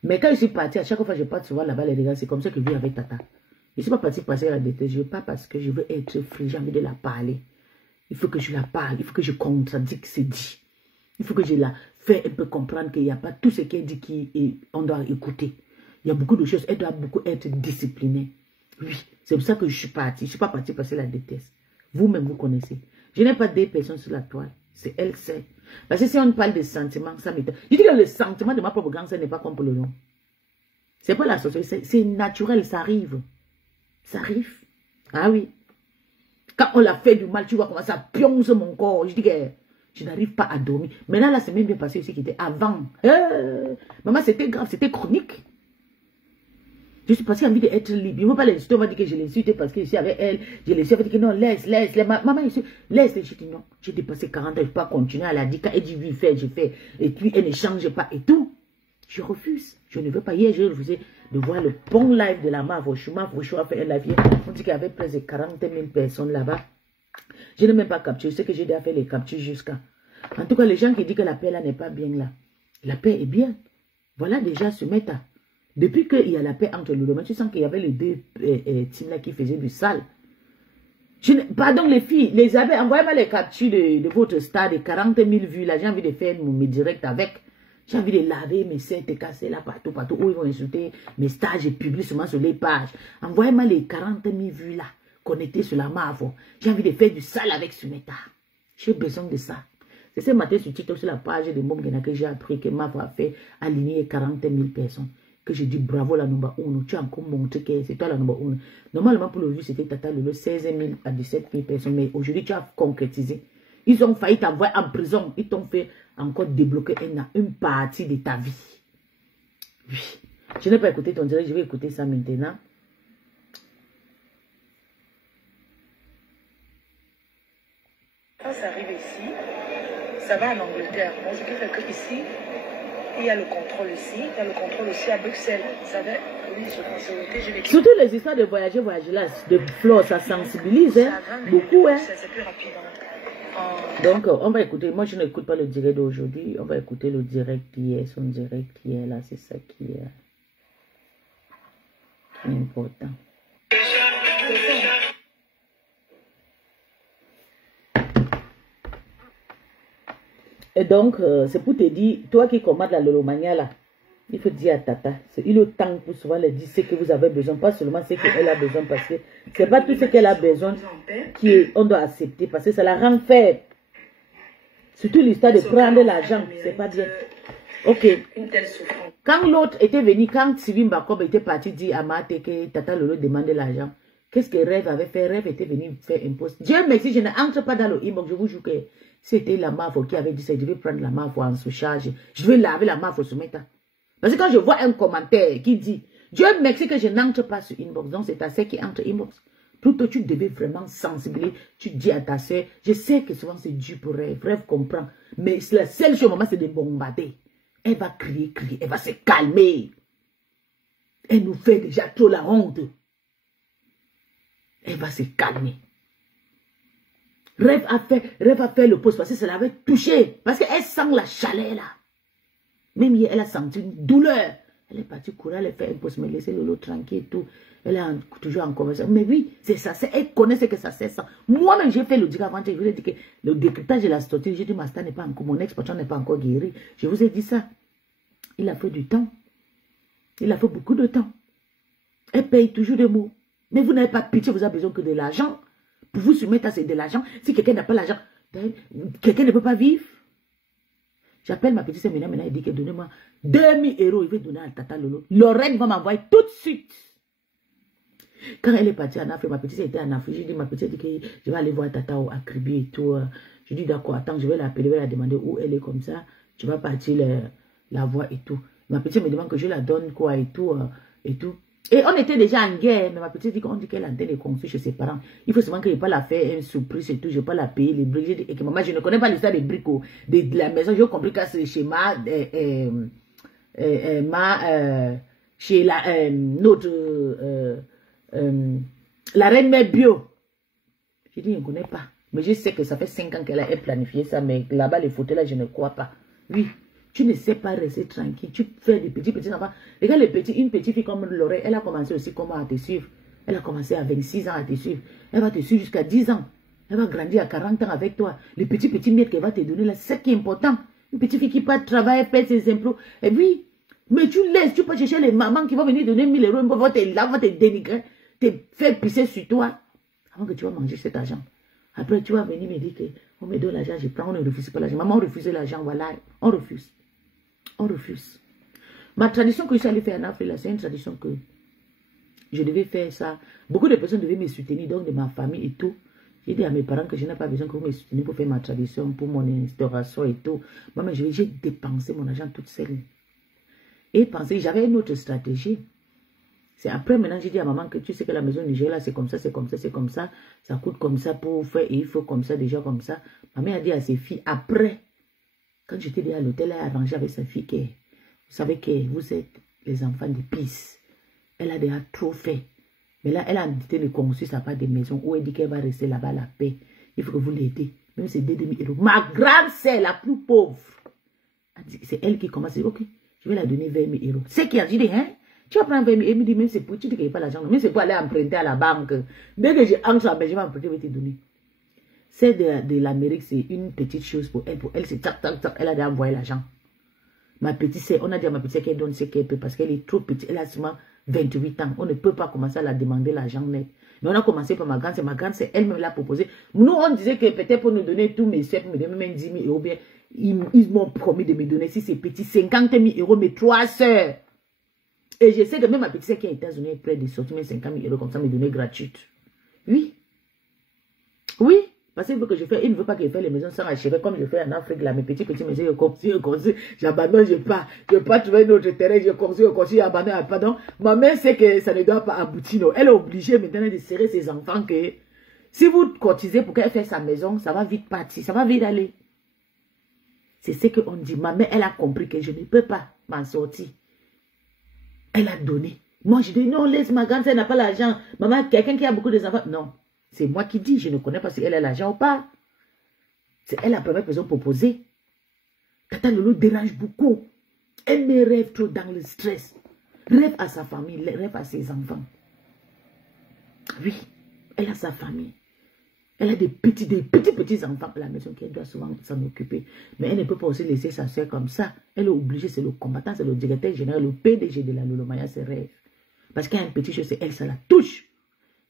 Mais quand je suis partie, à chaque fois que je parte souvent là-bas, les gars, c'est comme ça que je vis avec Tata. Je ne suis pas partie passer la déteste, je ne veux pas parce que je veux être free, j'ai envie de la parler. Il faut que je la parle, il faut que je contradis que c'est dit. Il faut que je la fais un peu comprendre qu'il n'y a pas tout ce qu'elle dit qu'on doit écouter. Il y a beaucoup de choses, elle doit beaucoup être disciplinée. Oui, c'est pour ça que je suis partie. Je ne suis pas partie passer la déteste. Vous-même, vous connaissez. Je n'ai pas des personnes sur la toile. C'est elle seule. Parce que si on parle de sentiments, ça m'étonne. Je dis que le sentiment de ma propre grand-sœur n'est pas comme pour le long. C'est pas la société, c'est naturel, ça arrive. Ça arrive. Ah oui. Quand on l'a fait du mal, tu vois comment ça pionce mon corps. Je dis que je n'arrive pas à dormir. Maintenant, là, c'est même bien passé aussi qui était avant. Maman, c'était grave, c'était chronique. Je suis passée envie d'être libre. Il ne veut pas l'insulter. On m'a dit que je l'insultais parce que je suis avec elle. Je l'ai dit que non, laisse. Maman, laisse. Je dis non, j'ai dépassé 40 ans, je ne peux pas continuer. Elle a dit, quand elle dit oui, fais, je fais. Et puis, elle ne change pas et tout. Je refuse. Je ne veux pas. Hier, j'ai refusé de voir le bon live de la Mavo. Je a fait un live hier. On dit qu'il y avait près de 40 000 personnes là-bas. Je n'ai même pas capturé. Je sais que j'ai déjà fait les captures jusqu'à. En tout cas, les gens qui disent que la paix là n'est pas bien là. La paix est bien. Voilà déjà ce méta. Depuis qu'il y a la paix entre le domaine, tu sens qu'il y avait les deux teams là qui faisaient du sale. Pardon les filles, les abeilles, envoyez-moi les captures de votre stade, 40 000 vues là. J'ai envie de faire mes directs avec. J'ai envie de laver mes seins, te casser là partout, où ils vont insulter mes stages et publier seulement sur les pages. Envoyez-moi les 40 000 vues là, connectées sur la Mavo. J'ai envie de faire du sale avec ce méta. J'ai besoin de ça. C'est ce matin sur TikTok, sur la page de Mbongena que j'ai appris que Mavo a fait aligner 40 000 personnes. Que j'ai dit bravo la number 1. Tu as encore montré que c'est toi la number 1. Normalement pour le vue, c'était Tata Lolo, 16 000 à 17 000 personnes. Mais aujourd'hui, tu as concrétisé. Ils ont failli t'envoyer en prison. Ils t'ont fait encore débloquer une partie de ta vie. Oui. Je n'ai pas écouté ton direct, je vais écouter ça maintenant. Quand ça arrive ici, ça va en Angleterre. Bon, ce qui fait que ici, il y a le contrôle ici, il y a le contrôle aussi à Bruxelles. Vous savez, oui, j'ai vécu. Surtout les histoires de voyager là, de Flore, ça sensibilise hein, beaucoup. Hein. C'est plus rapide. Donc, on va écouter. Moi, je n'écoute pas le direct d'aujourd'hui. On va écouter le direct d'hier. Son direct hier, là, c'est ça qui est. Important. Et donc, c'est pour te dire, toi qui commandes la lolomania là, il faut dire à Tata, il est temps pour souvent leur dire ce que vous avez besoin, pas seulement ce qu'elle a besoin, parce que c'est pas tout ce qu'elle a besoin qu'on doit accepter, parce que ça la rend faible. Surtout l'histoire de prendre l'argent, c'est pas bien. Ok. Quand l'autre était venu, quand Sylvie Mbakob était parti dire à Mate que Tata Lolo demandait l'argent, qu'est-ce que Rêve avait fait? Rêve était venu faire un poste. Dieu merci, je n'entre pas dans le inbox, je vous jure que c'était la MAFO qui avait dit ça, je vais prendre la MAFO en sous-charge, je vais laver la MAFO sur mes temps. Parce que quand je vois un commentaire qui dit, Dieu merci que je n'entre pas sur inbox, donc c'est ta sœur qui entre inbox. Plutôt tu devais vraiment sensibiliser, tu dis à ta sœur, je sais que souvent c'est dur pour Rêve, Rêve comprend, mais la seule chose, maman, c'est de bombarder. Elle va crier, elle va se calmer. Elle nous fait déjà trop la honte. Elle va se calmer. Rêve a fait le poste parce que ça l'avait touché, parce qu'elle sent la chaleur là. Même hier, elle a senti une douleur. Elle est partie courir, elle a fait un poste, mais laissez Lolo tranquille et tout. Elle est toujours en conversation. Mais oui, c'est ça. Elle connaît ce que ça sert. Moi-même, j'ai fait le dire avant. Je vous ai dit que le décryptage de la structure, j'ai dit, ma star n'est pas encore, mon ex-patron n'est pas encore guéri. Je vous ai dit ça. Il a fait du temps. Il a fait beaucoup de temps. Elle paye toujours des mots. Mais vous n'avez pas pitié, vous avez besoin que de l'argent. Pour vous soumettre à de l'argent. Si quelqu'un n'a pas l'argent, quelqu'un ne peut pas vivre. J'appelle ma petite sœur maintenant, elle dit que donnez-moi 2000 €, il veut donner à Tata Lolo. Lorraine va m'envoyer tout de suite. Quand elle est partie en Afrique, ma petite sœur était en Afrique, j'ai dit, ma petite sœur dit que je vais aller voir Tata à Kribi et tout. Je dis d'accord, attends, je vais l'appeler, je vais la demander où elle est comme ça. Tu vas partir la voir et tout. Ma petite me demande que je la donne quoi et tout. Et on était déjà en guerre, mais ma petite dit qu'on dit qu'elle a des conflits chez ses parents. Il faut seulement que je ne pas la faire une surprise et tout, je ne vais pas la payer les briques. Et que maman, je ne connais pas l'histoire des briques de la maison. J'ai compris que c'est chez chez la reine mère bio. J'ai dit, je ne connais pas. Mais je sais que ça fait 5 ans qu'elle a planifié ça, mais là-bas, les photos là, je ne crois pas. Oui. Tu ne sais pas rester tranquille. Tu fais des petits enfants. Regarde une petite fille comme Lorraine, elle a commencé aussi comment à te suivre. Elle a commencé à 26 ans à te suivre. Elle va te suivre jusqu'à 10 ans. Elle va grandir à 40 ans avec toi. Les petits miettes qu'elle va te donner là, c'est ce qui est important. Une petite fille qui part travailler, paie ses impôts. Et puis, mais tu laisses, tu peux chercher les mamans qui vont venir donner 1000 €, ils vont te dénigrer, te faire pisser sur toi, avant que tu vas manger cet argent. Après, tu vas venir me dire qu'on me donne l'argent, je prends, on ne refuse pas l'argent. Maman, on refuse l'argent, voilà, on refuse. On refuse. Ma tradition que je suis allée faire en Afrique, c'est une tradition que je devais faire ça. Beaucoup de personnes devaient me soutenir, donc de ma famille et tout. J'ai dit à mes parents que je n'ai pas besoin que vous me souteniez pour faire ma tradition, pour mon instauration et tout. Moi, j'ai dépensé mon argent toute seule. Et pensez, j'avais une autre stratégie. C'est après, maintenant, j'ai dit à maman que tu sais que la maison Niger, là, c'est comme ça, c'est comme ça, c'est comme ça. Ça coûte comme ça pour faire, et il faut comme ça, déjà comme ça. Ma mère a dit à ses filles, après, quand j'étais déjà à l'hôtel, elle a arrangé avec sa fille que, vous savez que vous êtes les enfants de Peace. Elle a déjà trop fait. Mais là, elle a décidé de construire sa part de maison où elle dit qu'elle va rester là-bas la paix. Il faut que vous l'aidez. Même c'est 2 000 €. Ma grande sœur, la plus pauvre, c'est elle qui commence à dire, ok, je vais la donner 20 000 €. C'est qui a dit, hein? Tu vas prendre 20 000 €. Elle me dit, même c'est pour, tu dis qu'il n'y a pas l'argent. Mais c'est pour aller emprunter à la banque. Dès que j'entre à la banque, je vais emprunter, je vais te donner. C'est de l'Amérique, c'est une petite chose pour elle. Pour elle, c'est tac, tac, tac. Elle a déjà envoyé l'argent. Ma petite sœur, on a dit à ma petite sœur qu'elle donne ce qu'elle peut parce qu'elle est trop petite. Elle a seulement 28 ans. On ne peut pas commencer à la demander l'argent net. Mais on a commencé par ma grande sœur. Ma grande sœur, elle me l'a proposé. Nous, on disait que peut-être pour nous donner tous mes soeurs, pour me donner même 10 000 €, bien, ils m'ont promis de me donner, si c'est petit, 50 000 €, mes 3 sœurs. Et je sais que même ma petite sœur qui est aux États-Unis est prête de sortir mes 50 000 € comme ça, me donner gratuite. Oui. Oui. Parce qu'il veut que je fasse, il ne veut pas que je fasse les maisons sans achever comme je fais en Afrique, là, mes petits maisons, je construis, j'abandonne, je pars trouver un autre terrain, je construis, j'abandonne, pardon. Ma mère sait que ça ne doit pas aboutir, non. Elle est obligée maintenant de serrer ses enfants que, si vous cotisez pour qu'elle fasse sa maison, ça va vite partir, ça va vite aller. C'est ce qu'on dit. Ma mère, elle a compris que je ne peux pas m'en sortir. Elle a donné. Moi, je dis, non, laisse ma grande, elle n'a pas l'argent. Maman, quelqu'un qui a beaucoup d'enfants, non. C'est moi qui dis, je ne connais pas si elle a l'argent ou pas. C'est elle la première personne proposée. Tata Lolo dérange beaucoup. Elle me rêve trop dans le stress. Rêve à sa famille, rêve à ses enfants. Oui, elle a sa famille. Elle a des petits enfants à la maison qu'elle doit souvent s'en occuper. Mais elle ne peut pas aussi laisser sa soeur comme ça. Elle est obligée, c'est le combattant, c'est le directeur général, le PDG de la Lolomaya, ses rêves. Parce qu'il y a un petit chose, c'est elle, ça la touche.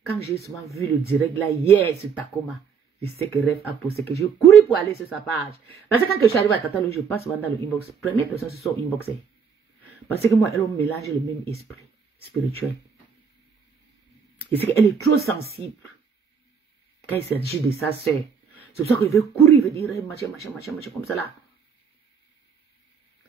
Quand j'ai souvent vu le direct là, hier sur Takoma, je sais que Rêve a posté, que je courais pour aller sur sa page. Parce que quand je suis arrivé à Tatalo, je passe souvent dans le inbox. Première personne sur son inbox. Parce que moi, elle mélange le même esprit spirituel. Je sais qu'elle est trop sensible. Quand il s'agit de sa soeur. C'est pour ça qu'il veut courir, il veut dire machin, comme ça là.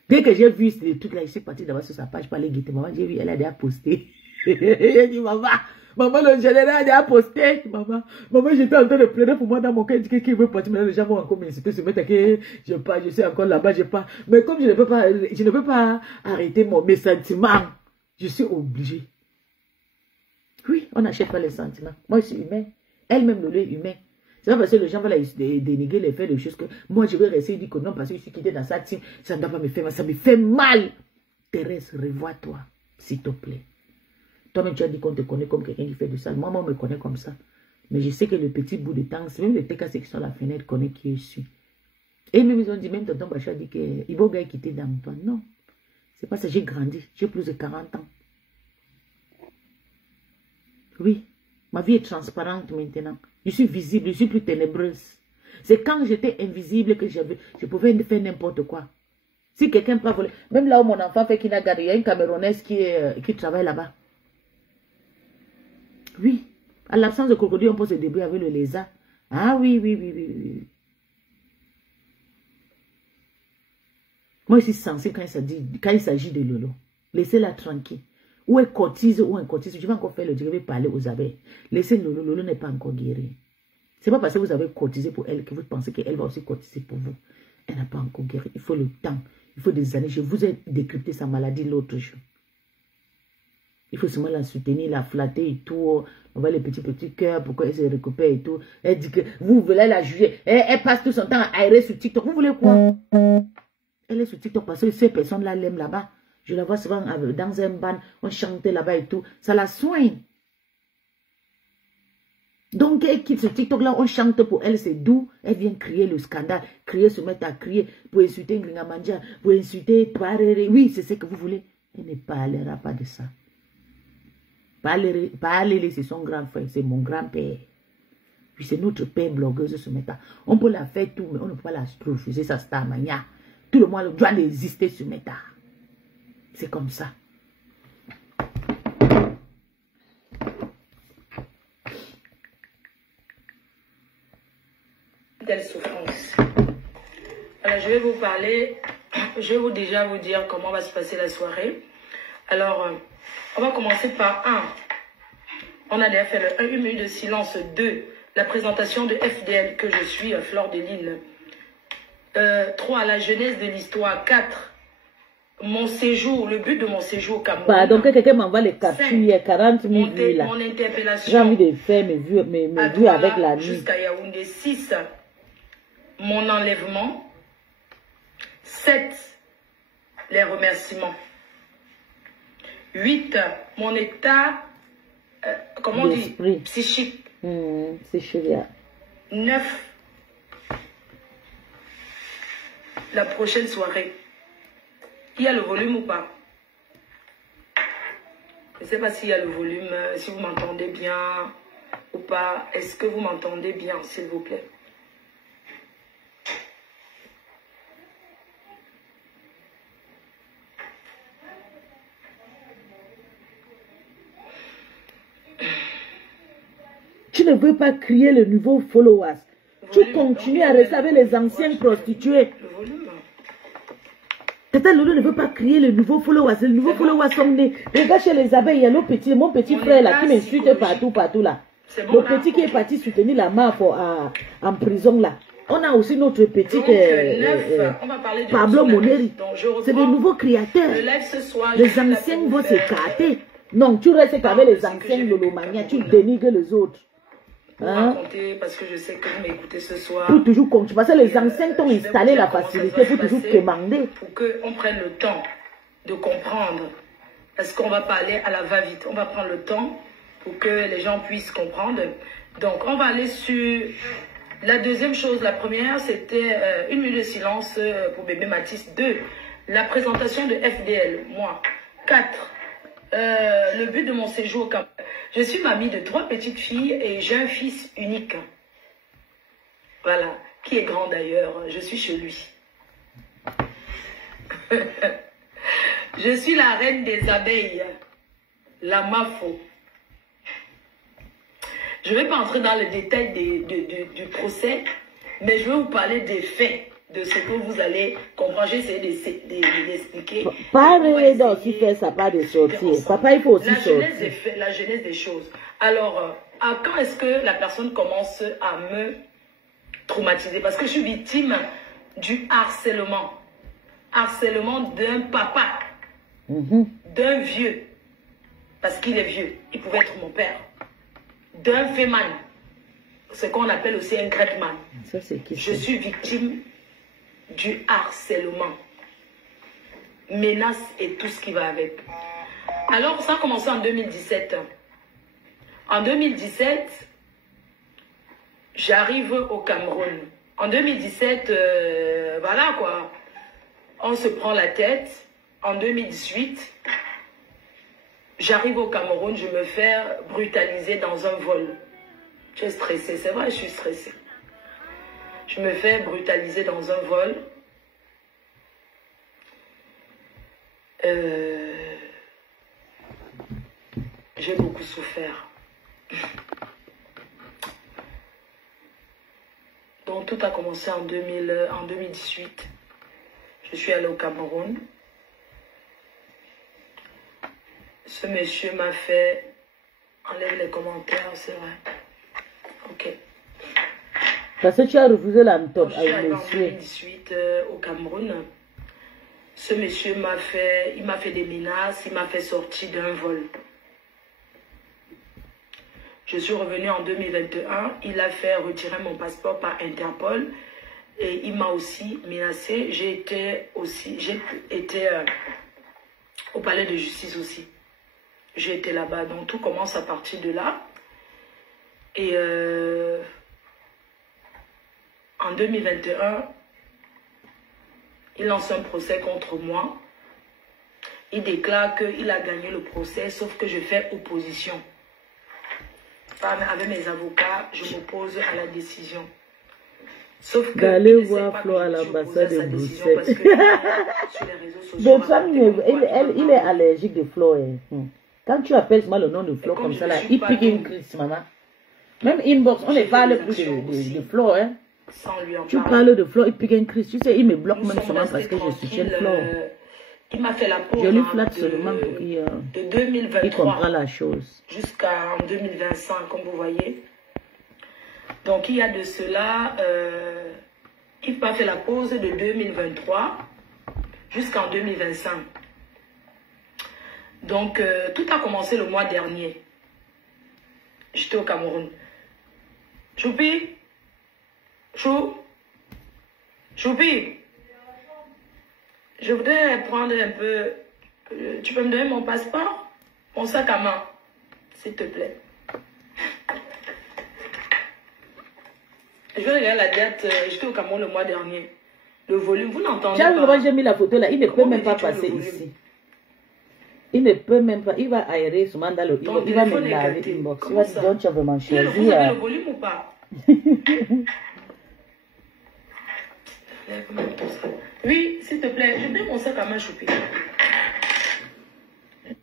Dès que j'ai vu ces trucs-là, je suis parti d'abord sur sa page pour aller guetter. Maman, j'ai vu, elle a déjà posté. J'ai dit, maman, le général a déjà posté. Maman, j'étais en train de pleurer pour moi dans mon cœur. Il dit qu'il veut partir. Maintenant, les gens vont encore m'insulter, se mettre à que je suis encore là-bas, je pas. Mais comme je ne peux pas arrêter mes sentiments, je suis obligée. Oui, on n'achète pas les sentiments. Moi, je suis humain. Elle-même, le lait humain. C'est pas parce que les gens veulent dénigrer les faits de choses que moi, je vais rester et dire que non, parce que je suis quitté dans sa team, ça ne doit pas me faire mal. Ça me fait mal. Thérèse, revois-toi, s'il te plaît. Toi-même, tu as dit qu'on te connaît comme quelqu'un qui fait du sale. Moi, on me connaît comme ça. Mais je sais que le petit bout de temps, c'est même les TKC qui sont à la fenêtre connaissent qui je suis. Et même, ils ont dit, même tonton Bacha dit que Iboga est quitté dans toi. Non. C'est pas ça, j'ai grandi. J'ai plus de 40 ans. Oui. Ma vie est transparente maintenant. Je suis visible, je suis plus ténébreuse. C'est quand j'étais invisible que je pouvais faire n'importe quoi. Si quelqu'un peut voler, même là où mon enfant fait kindergarten, il y a une Camerounaise qui travaille là-bas. Oui. À l'absence de crocodile, on peut se débrouiller avec le lézard. Ah oui. Moi, je suis sensible quand il s'agit de Lolo. Laissez-la tranquille. Ou elle cotise ou un cotise. Je vais encore faire le dire, je vais parler aux abeilles. Laissez Lolo. Lolo n'est pas encore guéri. Ce n'est pas parce que vous avez cotisé pour elle que vous pensez qu'elle va aussi cotiser pour vous. Elle n'a pas encore guéri. Il faut le temps. Il faut des années. Je vous ai décrypté sa maladie l'autre jour. Il faut seulement la soutenir, la flatter et tout. On voit les petits cœurs pour qu'elle se récupère et tout. Elle dit que vous voulez la juger. Elle passe tout son temps à aérer sur TikTok. Vous voulez quoi? Elle est sur TikTok parce que ces personnes-là l'aiment là-bas. Je la vois souvent dans un ban, on chantait là-bas et tout. Ça la soigne. Donc, elle quitte ce TikTok-là, on chante pour elle, c'est doux. Elle vient crier le scandale, se mettre à crier pour insulter Ngringamandja, pour insulter Parere. Oui, c'est ce que vous voulez. Elle ne parlera pas de ça. Parler, c'est son grand frère, c'est mon grand-père. Puis c'est notre père blogueuse ce matin. On peut la faire tout, mais on ne peut pas la refuser sa star mania. Tout le monde doit exister ce matin. C'est comme ça. Quelle souffrance. Alors, je vais vous parler, je vais déjà vous dire comment va se passer la soirée. Alors, on va commencer par 1. On a déjà fait le 1, 1 minute de silence. 2, la présentation de FDL que je suis, Fleur de Lille. 3, la genèse de l'histoire. 4, mon séjour, le but de mon séjour au Cameroun. Pardon, que quelqu'un m'envoie les captures, il y a 40 000 vues là. Mon interpellation. J'ai envie de faire mes vues avec la nuit. Jusqu'à Yaoundé. 6, mon enlèvement. 7, les remerciements. 8, mon état, comment on dit, psychique. Psychique. 9, la prochaine soirée. Il y a le volume ou pas? Je ne sais pas s'il y a le volume, si vous m'entendez bien ou pas. Est-ce que vous m'entendez bien, s'il vous plaît? Tu ne veux pas crier le nouveau followers. Tu continues à rester avec les anciennes prostituées. Le volume. Tata Lolo ne veut pas crier le nouveau followers. Les nouveaux followers sont nés. Regarde chez les abeilles, il y a mon petit frère là qui m'insulte partout là. Le petit qui est parti soutenir la MAF en prison là. On a aussi notre petit Pablo Moneri. C'est des nouveaux créateurs. Les anciens vont s'écarter. Non, tu restes qu'avec les anciens Lolomania, tu dénigres les autres. Parce que je sais que vous m'écoutez ce soir. Pour toujours continuer. Parce que les anciens t'ont installé la facilité pour toujours commander. Pour qu'on prenne le temps de comprendre Parce qu'on va parler à la va-vite. On va prendre le temps pour que les gens puissent comprendre. Donc, on va aller sur la deuxième chose. La première, c'était 1 minute de silence pour bébé Mathis. 2, la présentation de FDL. Moi. 4, le but de mon séjour au Cameroun. Je suis mamie de 3 petites filles et j'ai un fils unique. Voilà. Qui est grand d'ailleurs. Je suis chez lui. Je suis la reine des abeilles, la Mafo. Je ne vais pas entrer dans le détail du procès, mais je vais vous parler des faits, de ce que vous allez comprendre. J'ai essayé d'expliquer. Parlez donc qui fait ça, pas de sortir. Papa, il faut aussi sortir. La genèse des choses. Alors, à quand est-ce que la personne commence à me traumatiser? Parce que je suis victime du harcèlement. Harcèlement d'un papa. D'un vieux, parce qu'il est vieux, il pouvait être mon père, d'un féman, ce qu'on appelle aussi un gretman. Je suis victime du harcèlement, menace et tout ce qui va avec. Alors ça a commencé en 2017. En 2017, j'arrive au Cameroun. En 2017, voilà quoi, on se prend la tête. En 2018, j'arrive au Cameroun, je me fais brutaliser dans un vol. Je suis stressée, c'est vrai, je suis stressée. Je me fais brutaliser dans un vol. J'ai beaucoup souffert. Donc tout a commencé en 2018. Je suis allée au Cameroun. Ce monsieur m'a fait... Enlève les commentaires, c'est vrai. Ok. Parce que tu as refusé la méthode avec le monsieur. En 2018 au Cameroun, ce monsieur m'a fait... Il m'a fait des menaces, il m'a fait sortir d'un vol. Je suis revenue en 2021. Il a fait retirer mon passeport par Interpol. Et il m'a aussi menacée. J'ai été au palais de justice aussi. J'ai été là-bas. Donc tout commence à partir de là. Et en 2021, il lance un procès contre moi. Il déclare qu'il a gagné le procès, sauf que je fais opposition. Avec mes avocats, je m'oppose à la décision. Sauf que d'aller voir Flo à l'ambassade de Bruxelles. Il est allergique de Flo. Quand tu appelles le nom de Flo comme ça, là, il pique une crise, maman. Même inbox, on ne parle plus de Flo. Hein. Tu parles de Flo, il pique une crise. Tu sais, il me bloque même seulement parce que je soutiens Flo. Il m'a fait la pause. Je lui flatte seulement pour qu'il comprenne la chose. Jusqu'en 2025, comme vous voyez. Donc, il y a de cela, il m'a fait la pause de 2023 jusqu'en 2025. Donc, tout a commencé le mois dernier. J'étais au Cameroun. Choupi? Choupi? Je voudrais prendre un peu... tu peux me donner mon passeport? Mon sac à main, s'il te plaît. Je vais regarder la date. J'étais au Cameroun le mois dernier. Le volume, vous n'entendez pas. J'ai mis la photo là. Il ne peut même pas passer ici. Il ne peut même pas. Il va aérer souvent dans le inbox. Il va me laver l'inbox. Il va dire, donc tu as vraiment choisi. Vous avez le volume ou pas? Oui, s'il te plaît. Je donne mon sac à main, Choupi.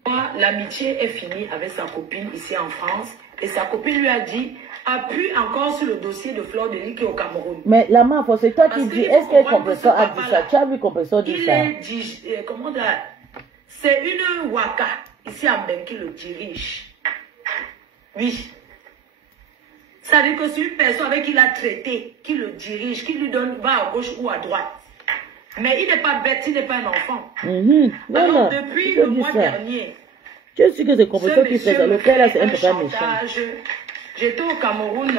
Moi, l'amitié est finie avec sa copine ici en France. Et sa copine lui a dit... appuie encore sur le dossier de Fleur de Lys qui est au Cameroun. Mais la main, c'est toi qui dis, est-ce que le compresseur a dit ça? Tu as vu le compresseur dit ça? Comment dire? C'est une waka, ici à Ben, qui le dirige. Oui. Ça veut dire que c'est une personne avec qui il a traité, qui le dirige, qui lui donne, va à gauche ou à droite. Mais il n'est pas bête, il n'est pas un enfant. Voilà. Alors, depuis le mois dernier, je sais que c'est le compresseur qui fait ça. Le père là, c'est un peu méchant. J'étais au Cameroun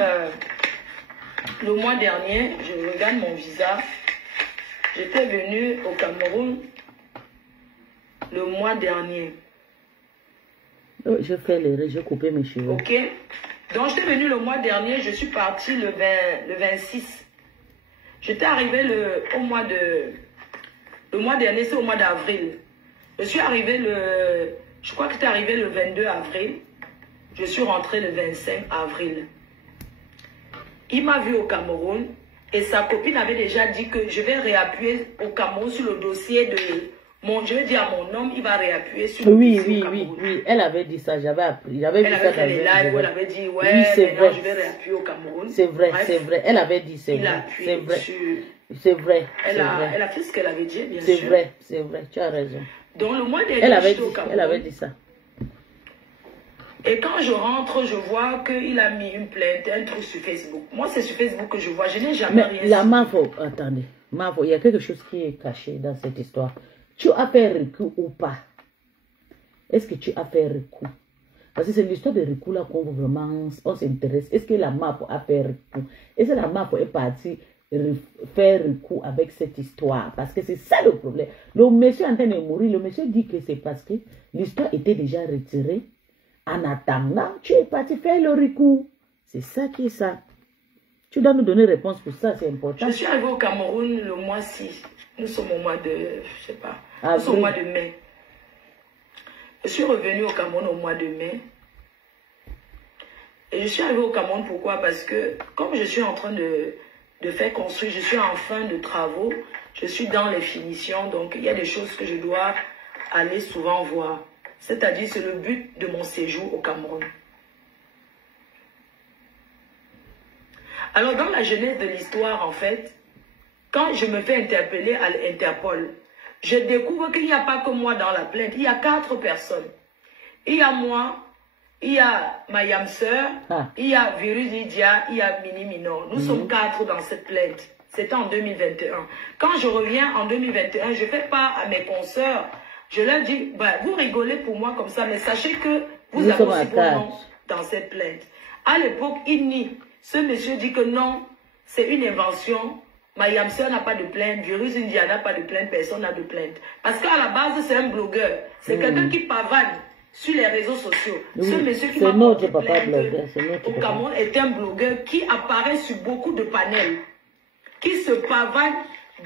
le mois dernier, je regarde mon visa. J'étais venue au Cameroun le mois dernier. Oh, je fais l'erreur, j'ai coupé mes cheveux. Ok. Donc, j'étais venue le mois dernier, je suis partie le 26. J'étais arrivée au mois de... Le mois dernier, c'est au mois d'avril. Je suis arrivée je crois que j'étais arrivée le 22 avril. Je suis rentrée le 25 avril. Il m'a vu au Cameroun et sa copine avait déjà dit que je vais réappuyer au Cameroun sur le dossier de... je vais dire à mon homme, il va réappuyer sur le dossier au Cameroun. Oui, elle avait dit ça, j'avais appris. Elle avait fait les lives où elle avait dit, ouais, oui, c'est vrai. Je vais réappuyer au Cameroun. C'est vrai, c'est vrai. Elle avait dit, c'est vrai. C'est vrai. C'est vrai. Elle a fait ce qu'elle avait dit, bien sûr. C'est vrai, tu as raison. Donc le mois dernier, elle avait dit ça. Et quand je rentre, je vois qu'il a mis une plainte, un truc sur Facebook. Moi, c'est sur Facebook que je vois. Je n'ai jamais rien. La Mafo, attendez. Mafo, il y a quelque chose qui est caché dans cette histoire. Tu as fait recours ou pas? Est-ce que tu as fait recours? Parce que c'est l'histoire de recours là qu'on vraiment on s'intéresse. Est-ce que la Mafo a fait recours? Est-ce que la Mafo est partie faire recours avec cette histoire? Parce que c'est ça le problème. Le monsieur est en train de mourir. Le monsieur dit que c'est parce que l'histoire était déjà retirée. En attendant, tu es parti faire le recours. C'est ça qui est ça. Tu dois nous donner réponse pour ça, c'est important. Je suis arrivée au Cameroun le mois-ci. Nous sommes au mois de, je sais pas, nous sommes au mois de mai. Je suis revenue au Cameroun au mois de mai. Et je suis arrivée au Cameroun pourquoi? Parce que comme je suis en train de faire construire, je suis en fin de travaux, je suis dans les finitions, donc il y a des choses que je dois aller souvent voir. C'est-à-dire, c'est le but de mon séjour au Cameroun. Alors, dans la genèse de l'histoire, en fait, quand je me fais interpeller à l'Interpol, je découvre qu'il n'y a pas que moi dans la plainte. Il y a 4 personnes. Il y a moi, il y a ma yam sœur, il y a Virus Lydia, il y a Mini Minor. Nous sommes 4 dans cette plainte. C'était en 2021. Quand je reviens en 2021, je fais part à mes consoeurs. Je leur dis, bah, vous rigolez pour moi comme ça, mais sachez que vous avez aussi vos noms dans cette plainte. À l'époque, il nie. Ce monsieur dit que non, c'est une invention. Ma yam sœur n'a pas de plainte, Virus India n'a pas de plainte, personne n'a de plainte. Parce qu'à la base, c'est un blogueur. C'est quelqu'un qui pavane sur les réseaux sociaux. Ce monsieur qui m'a porté plainte au Cameroun est un blogueur qui apparaît sur beaucoup de panels, qui se pavane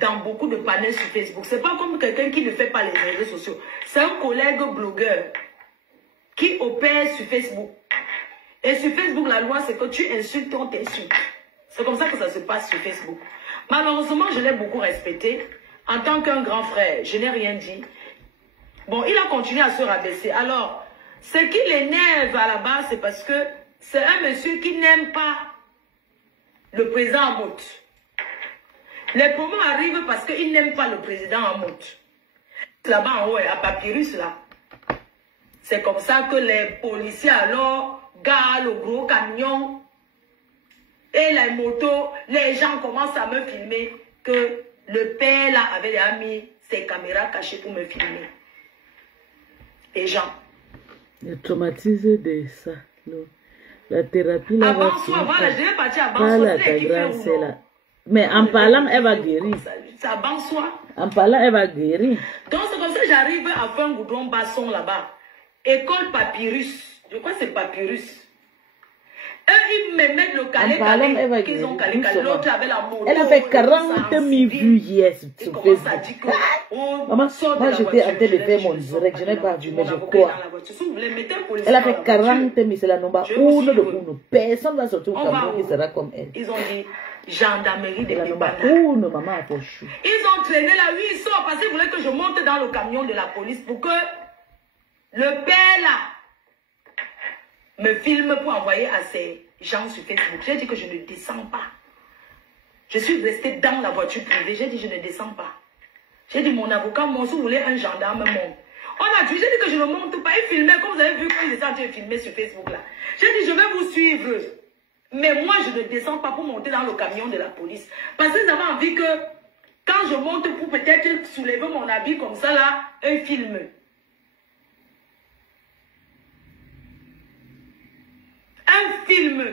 dans beaucoup de panels sur Facebook. C'est pas comme quelqu'un qui ne fait pas les réseaux sociaux. C'est un collègue blogueur qui opère sur Facebook. Et sur Facebook, la loi, c'est que tu insultes, on t'insulte. C'est comme ça que ça se passe sur Facebook. Malheureusement, je l'ai beaucoup respecté. En tant qu'un grand frère, je n'ai rien dit. Bon, il a continué à se rabaisser. Alors, ce qui l'énerve à la base, c'est parce que c'est un monsieur qui n'aime pas le président Amout. Les problèmes arrivent parce qu'il n'aime pas le président Amout. Là-bas en haut, à Papyrus, là. C'est comme ça que les policiers, alors, garent le gros camion et les motos. Les gens commencent à me filmer que le père, là, avait mis ses caméras cachées pour me filmer. Et Jean. Le traumatisé de ça. La thérapie, là, avant soi, voilà, je vais partir à Bansois. C'est qui fait ou non? Mais en parlant, elle va guérir. C'est à Bansois. En parlant, elle va guérir. Donc, c'est comme ça que j'arrive à faire un goudron basson là-bas. École Papyrus. Je crois que c'est Papyrus. Eux, ils me mettent le calé qu'ils ont calé. L'autre avait la moto. Elle a fait 40 000 vues hier sur Facebook. Maman, moi j'étais en train de faire mon direct. Je n'ai pas vu, mais je crois. Elle a fait 40 000, c'est la nombre une de une. Personne ne va sortir au Cameroun qui sera comme elle. Ils ont dit gendarmerie de Bébana. Maman a poché. Ils ont traîné là, oui, ils sont parce qu'ils voulaient que je monte dans le camion de la police pour que le père là me filme pour envoyer à ces gens sur Facebook. J'ai dit que je ne descends pas. Je suis restée dans la voiture privée. J'ai dit je ne descends pas. J'ai dit mon avocat, moi, si vous voulez un gendarme, monte. On a dit, j'ai dit que je ne monte pas. Ils filmaient, comme vous avez vu quand ils étaient en train de filmer sur Facebook là. J'ai dit je vais vous suivre. Mais moi, je ne descends pas pour monter dans le camion de la police. Parce qu'ils avaient envie que quand je monte pour peut-être soulever mon habit comme ça là, un film. Un film.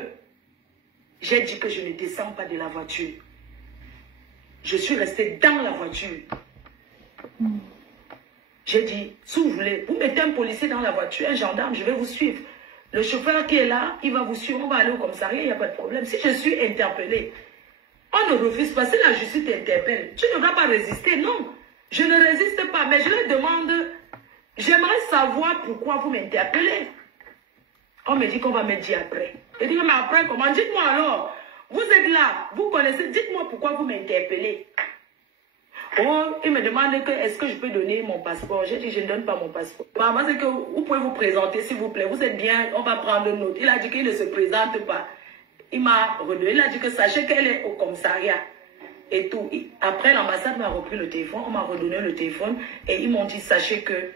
J'ai dit que je ne descends pas de la voiture. Je suis restée dans la voiture. J'ai dit, si vous voulez, vous mettez un policier dans la voiture, un gendarme, je vais vous suivre. Le chauffeur qui est là, il va vous suivre, on va aller au commissariat, il n'y a pas de problème. Si je suis interpellé, on ne refuse pas. Si la justice t'interpelle, tu ne vas pas résister, non. Je ne résiste pas, mais je leur demande, j'aimerais savoir pourquoi vous m'interpellez. On me dit qu'on va me dire après. Je dis, mais après comment? Dites-moi alors. Vous êtes là, vous connaissez, dites-moi pourquoi vous m'interpellez. Oh, il me demande que est-ce que je peux donner mon passeport. J'ai dit, je ne donne pas mon passeport. Maman, c'est que vous pouvez vous présenter, s'il vous plaît. Vous êtes bien, on va prendre note. Il a dit qu'il ne se présente pas. Il m'a redonné, il a dit que sachez qu'elle est au commissariat. Et tout. Après, l'ambassade m'a repris le téléphone, on m'a redonné le téléphone et ils m'ont dit, sachez que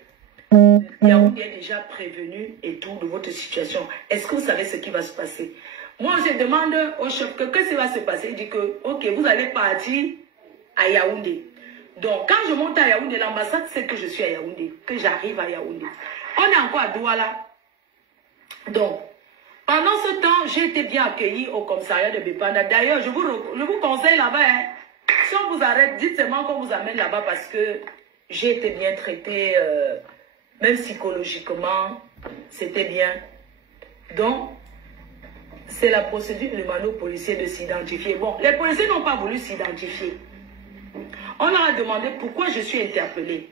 Yaoundé est déjà prévenu et tout de votre situation. Est-ce que vous savez ce qui va se passer? Moi, je demande au chef que qu'est-ce qui va se passer. Il dit que, ok, vous allez partir à Yaoundé. Donc, quand je monte à Yaoundé, l'ambassade sait que je suis à Yaoundé, que j'arrive à Yaoundé. On est encore à Douala. Donc, pendant ce temps, j'ai été bien accueillie au commissariat de Bépanda. D'ailleurs, je vous conseille là-bas, hein, si on vous arrête, dites seulement qu'on vous amène là-bas parce que j'ai été bien traitée, même psychologiquement, c'était bien. Donc, c'est la procédure demandée aux policiers de s'identifier. Bon, les policiers n'ont pas voulu s'identifier. On leur a demandé pourquoi je suis interpellée.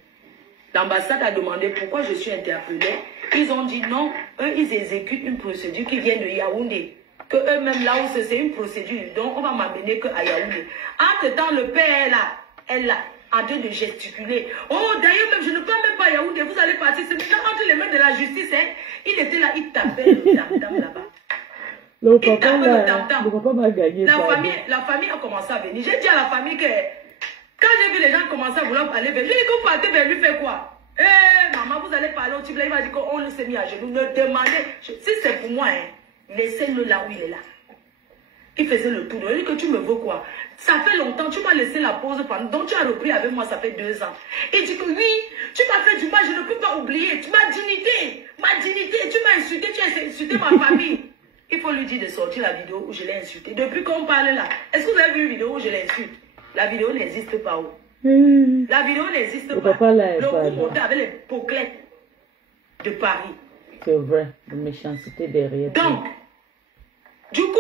L'ambassade a demandé pourquoi je suis interpellée. Ils ont dit non, eux, ils exécutent une procédure qui vient de Yaoundé. Que eux-mêmes, là où c'est une procédure. Donc, on va m'amener qu'à Yaoundé. Entre-temps, le père est là. Elle là, en train de gesticuler. Oh, d'ailleurs, même, je ne peux même pas à Yaoundé. Vous allez partir. C'est entre les mains de la justice. Hein. Il était là, il tapait le tam-tam là-bas. Le papa m'a gagné. La famille a commencé à venir. J'ai dit à la famille que quand j'ai vu les gens commencer à vouloir aller vers lui, j'ai dit que vous partez vers lui, fait quoi? Eh, maman, vous allez parler au type là, il va dire qu'on s'est mis à genoux. Ne demandez, si c'est pour moi, hein, laissez-le là où il est là. Il faisait le tour. Il dit que tu me veux quoi? Ça fait longtemps, tu m'as laissé la pause pendant. Donc tu as repris avec moi, ça fait 2 ans. Il dit que oui, tu m'as fait du mal, je ne peux pas oublier. Ma dignité, tu m'as insulté, tu as insulté ma famille. Il faut lui dire de sortir la vidéo où je l'ai insulté. Depuis qu'on parle là, est-ce que vous avez vu une vidéo où je l'insulte? La vidéo n'existe pas où? La vidéo n'existe pas. Le coup monté avec les poclettes de Paris. C'est vrai, la méchanceté derrière. Donc, du coup,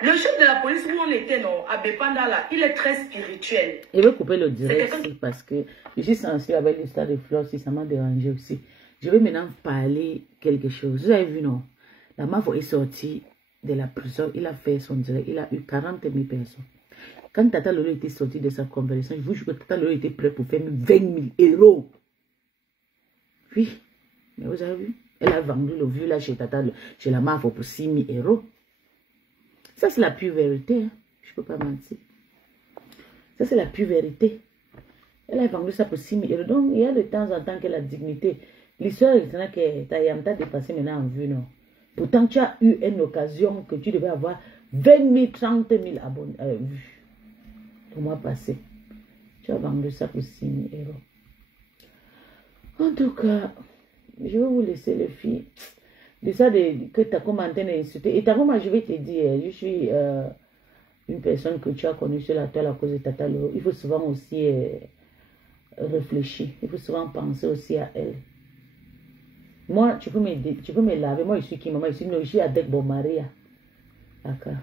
le chef de la police où on était, non, à Bépanda là, il est très spirituel. Il veut couper le direct aussi parce que je suis sensible avec l'histoire de Flore, si ça m'a dérangé aussi. Je vais maintenant parler quelque chose. Vous avez vu, non? La MAF est sortie de la prison, il a fait son direct, il a eu 40 000 personnes. Quand Tata Lolo était sorti de sa conversation, je vous jure que Tata Lolo était prêt pour faire 20 000 euros. Oui, mais vous avez vu, elle a vendu le vieux là chez Tata, chez la MAF pour 6 000 euros. Ça, c'est la pure vérité, hein. Je ne peux pas mentir. Ça, c'est la pure vérité. Elle a vendu ça pour 6 000 euros. Donc, il y a de temps en temps que la dignité. L'histoire, c'est que Tayamta dépassé maintenant en vue, non? Pourtant, tu as eu une occasion que tu devais avoir 20 000, 30 000 abonnés, vues. Le mois passé. Tu as vendu ça pour 6 000 euros. En tout cas, je vais vous laisser les filles. De ça que tu as commenté d'insulter. Et comment je vais te dire, je suis une personne que tu as connue sur la toile à cause de Tata Lolo. Il faut souvent aussi réfléchir. Il faut souvent penser aussi à elle. Moi, tu peux me laver. Moi, je suis qui, maman? Je suis avec Bon Maria. D'accord.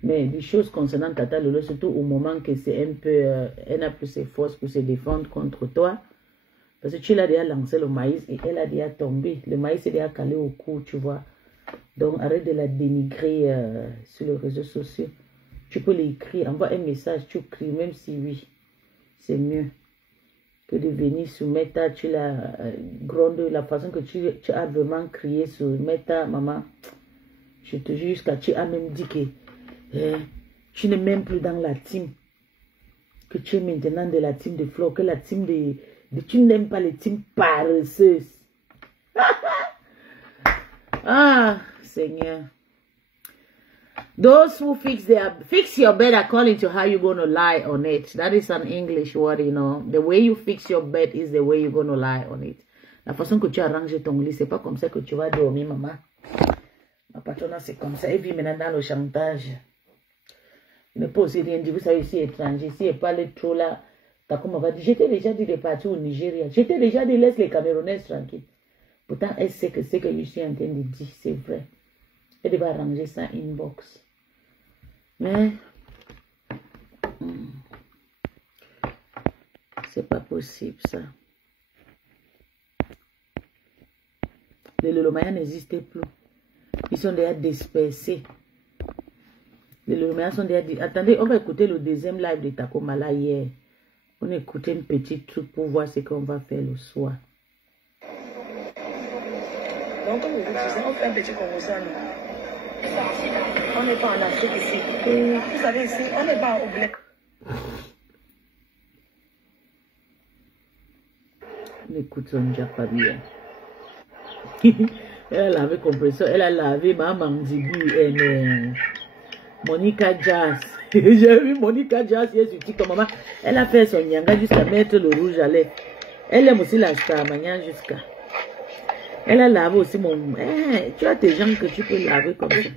Mais des choses concernant Tata Lolo, surtout au moment que c'est un peu... elle n'a plus ses forces pour se défendre contre toi. Parce que tu l'as déjà lancé le maïs et elle a déjà tombé. Le maïs est déjà calé au cou, tu vois. Donc, arrête de la dénigrer sur les réseaux sociaux. Tu peux l'écrire. Envoie un message, tu écris, même si oui. C'est mieux que de venir sur Meta, tu la gronde, la façon que tu as vraiment crié sur Meta, maman. Je te jure jusqu'à tu as même dit que tu n'es même plus dans la team. Que tu es maintenant de la team de Flore, que la team de tu n'aimes pas les teams paresseuses. Ah, Seigneur. Those who fix your bed according to how you're going to lie on it. That is an English word, you know. The way you fix your bed is the way you're going to lie on it. La façon que tu arranges ton lit, c'est pas comme ça que tu vas dormir, maman. Ma patronne, c'est comme ça. Elle vit maintenant dans le chantage. Il ne peut aussi rien dire. Vous savez, ici, étranger, si elle parle trop là, Takoma va dire, je t'ai déjà dit de partir au Nigeria. Je t'ai déjà dit, laisse les Camerounais tranquilles. Pourtant, elle sait que ce que je suis en train de dire, c'est vrai. Elle va arranger ça inbox. Mais, c'est pas possible ça. Les Lolomaya n'existaient plus. Ils sont déjà dispersés. Les Lolomaya sont déjà... Attendez, on va écouter le deuxième live de Takomala hier. On a écouté une petite truc pour voir ce qu'on va faire le soir. Donc, comme vous disais, on fait un petit conversation. On n'est pas en Afrique ici. Vous savez, ici, on n'est pas au Black. On écoute son Japa bien. Elle a lavé compression, elle a lavé Maman Dibu et Monica Jazz. J'ai vu Monica Jazz hier sur TikTok, maman. Elle a fait son nyanga jusqu'à mettre le rouge à lèvres. Elle aime aussi la starmania jusqu'à. Elle a lavé aussi mon... tu as tes jambes que tu peux laver comme ça.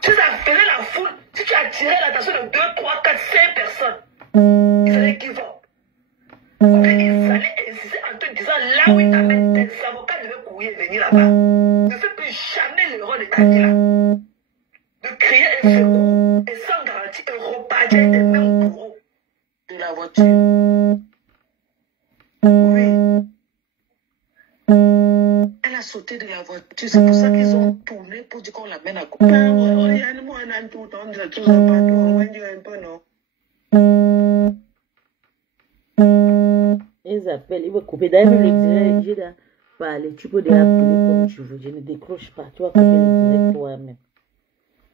Tu as fait la foule, si tu as attiré l'attention de 2, 3, 4, 5 personnes, ils allaient give up. Ils allaient insister en te disant là où ils t'amènent, tes avocats devaient courir et venir là-bas. Ne fais plus jamais l'erreur de ta vie là. De créer un secours et sans garantie et repartir tes mains au bourreau de la voiture. Oui. Elle a sauté de la voiture, c'est pour ça qu'ils ont tourné pour dire qu'on l'amène à couper. Ils appellent, ils vont couper. D'ailleurs, le direct, j'ai parlé. Tu peux déjà appeler comme tu veux. Je ne décroche pas. Tu vas couper le direct toi-même.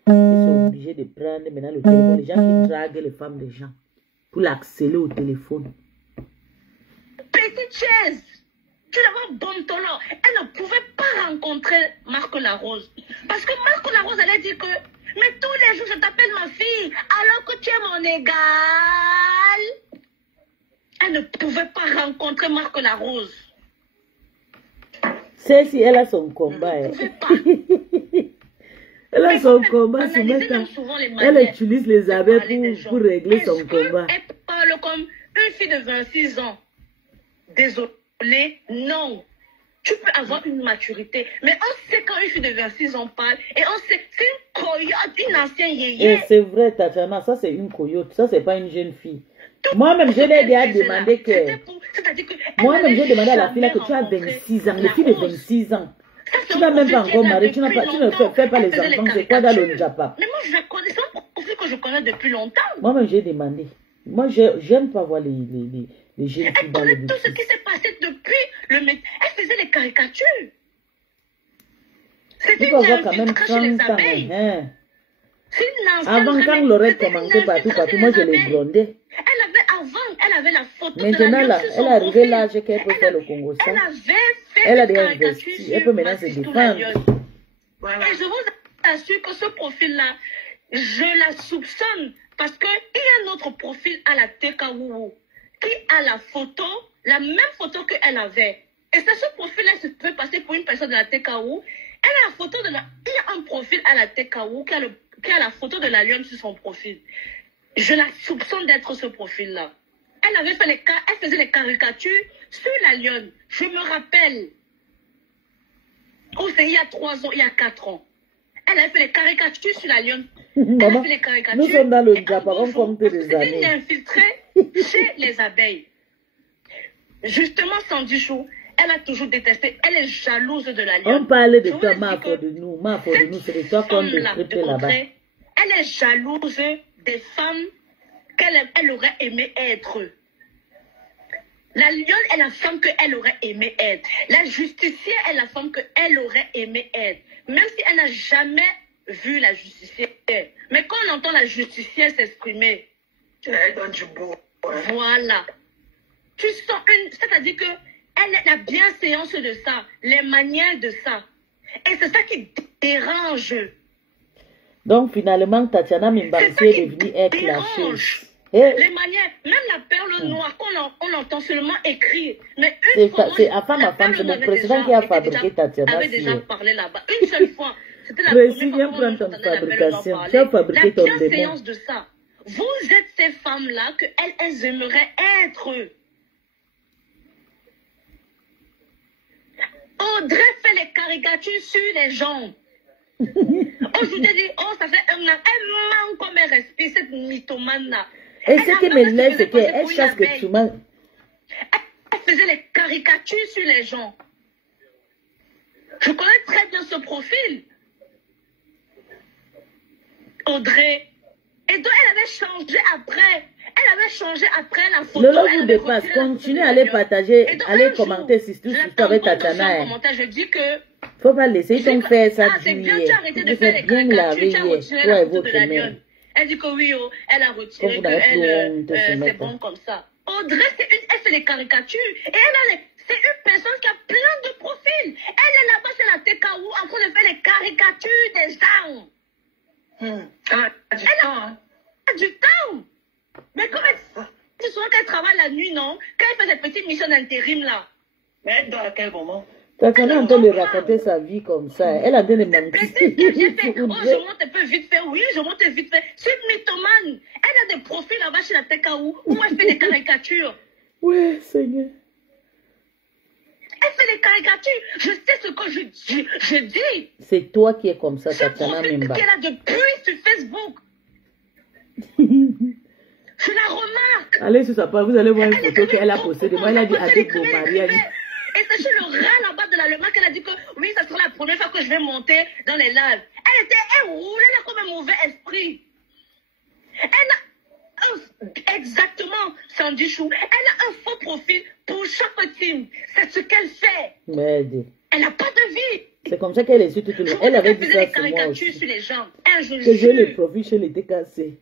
Ils sont obligés de prendre maintenant le téléphone. Les gens qui draguent les femmes des gens pour l'accélérer au téléphone. Petite chaise, tu la vois bonne ton nom. Elle ne pouvait pas rencontrer Marc Larose. Parce que Marc Larose allait dire que, mais tous les jours je t'appelle ma fille, alors que tu es mon égal. Elle ne pouvait pas rencontrer Marc Larose. C'est si elle a son combat. Elle ne pouvait pas. Elle a son combat sur maintenant. Elle utilise les abeilles pour régler son combat. Elle parle comme une fille de 26 ans. Désolée, non. Tu peux avoir une maturité. Mais on sait quand une fille de 26 ans parle. Et on sait que c'est une coyote, une ancienne yéyé. Et c'est vrai, Tatiana, ça c'est une coyote. Ça c'est pas une jeune fille. Moi-même, je l'ai déjà demandé que... Moi-même, j'ai demandé à la fille là que tu as 26 ans. Les filles de 26 ans. Tu n'as même pas encore marié. Tu ne fais pas les enfants. C'est quoi dans le Japon? Mais moi, je connais ça, un profil que je connais depuis longtemps. Moi-même, j'ai demandé. Moi, j'aime pas voir les jeunes filles dans le Elle connaît tout ce qui s'est passé depuis le métier. Elle faisait les caricatures. C'était une infiltrée chez les abeilles. Hein. Avant, quand Lorette commentait partout, moi je les grondais. Elle avait la photo. Maintenant, là, elle est arrivée là, qu'elle peut faire le Congo. Elle a déjà investi. Elle peut maintenant se défendre. Et je vous assure que ce profil-là, je la soupçonne. Parce qu'il y a un autre profil à la TKW qui a la photo, la même photo qu'elle avait. Et c'est ce profil-là qui se peut passer pour une personne de la TKW. Elle a la photo de la... Il y a un profil à la TKW qui a la photo de la lionne sur son profil. Je la soupçonne d'être ce profil-là. Elle faisait les caricatures sur la lionne. Je me rappelle. Oh, c'est il y a 3 ans, il y a 4 ans. Elle a fait les caricatures sur la lionne. Elle a fait les caricatures. Nous sommes dans le Japon comme des années. C'était une infiltrée chez les abeilles. Justement, Sandy Chou, elle a toujours détesté. Elle est jalouse de la lionne. On parlait de toi, ma faute de nous. Ma faute de nous, c'est de toi qu'on décrypte là-bas. Elle est jalouse des femmes qu'elle aurait aimé être. La lionne est la femme qu'elle aurait aimé être. La justicière est la femme qu'elle aurait aimé être. Même si elle n'a jamais vu la justicière. Mais quand on entend la justicière s'exprimer, voilà. Tu sens c'est-à-dire que elle est la bienséance de ça, les manières de ça. Et c'est ça qui dérange. Donc finalement, Tatiana Mimbansi est devenue éclacheuse. Les manières, même la perle noire qu'on entend seulement écrire. Mais c'est à femme, c'est mon président qui a fabriqué Tatiana. Avait déjà parlé là-bas. Une seule fois. C'était la première fois qu'on entendait la fabrication. Tu as fabriqué ton démon. De ça. vous êtes ces femmes-là qu'elles aimeraient être. Audrey fait les caricatures sur les gens. Aujourd'hui, elle dit, oh, ça fait un an. Elle manque comme elle respire, cette mythomane-là. Et ce qui me laisse, c'est qu'elle chasse que tu m'as... Elle faisait les caricatures sur les gens. Je connais très bien ce profil. Audrey. Et donc, elle avait changé après. Elle avait changé après la photo. Lolo vous dépasse. Continuez à aller partager, allez commenter si tout avec Tatiana. Je dis que... Faut pas laisser ton faire ça. C'est bien, tu as arrêté de faire les caricatures, tu as retiré la photo de la lionne. Elle dit que oui, oh, elle a retiré, que c'est bon comme ça. Audrey, elle fait les caricatures. Et c'est une personne qui a plein de profils. Elle est là-bas sur la TKO en train de faire les caricatures des gens. Elle a du temps. Mais comme tu souvent qu'elle travaille la nuit, non? Quand elle fait cette petite mission d'intérim là. Mais elle dort à quel moment? Tatiana est en train de raconter sa vie comme ça. Elle a donné des manquer. Je monte un peu vite fait. Oui, je monte vite fait. C'est une mythomane. Elle a des profils là-bas chez la TKO où elle fait des caricatures. Oui, Seigneur. Elle fait des caricatures. Je sais ce que je dis. C'est toi qui es comme ça, Tatiana Memba. Memba. Qu'elle a depuis sur Facebook. Je la remarque. Allez sur sa page, vous allez voir une photo qu'elle a postée de moi. Elle a dit avec vos maris. Et c'est chez le rat là-bas de l'Allemagne qu'elle a dit que oui, ça sera la première fois que je vais monter dans les lives. Elle roulait comme un mauvais esprit. Elle a exactement, Sandy Chou, elle a un faux profil pour chaque team. C'est ce qu'elle fait. Merde. Elle n'a pas de vie. C'est comme ça qu'elle est sur tout le monde. Elle avait dit ça sur moi aussi. Sur les gens. Que j'ai le profil chez les TKC.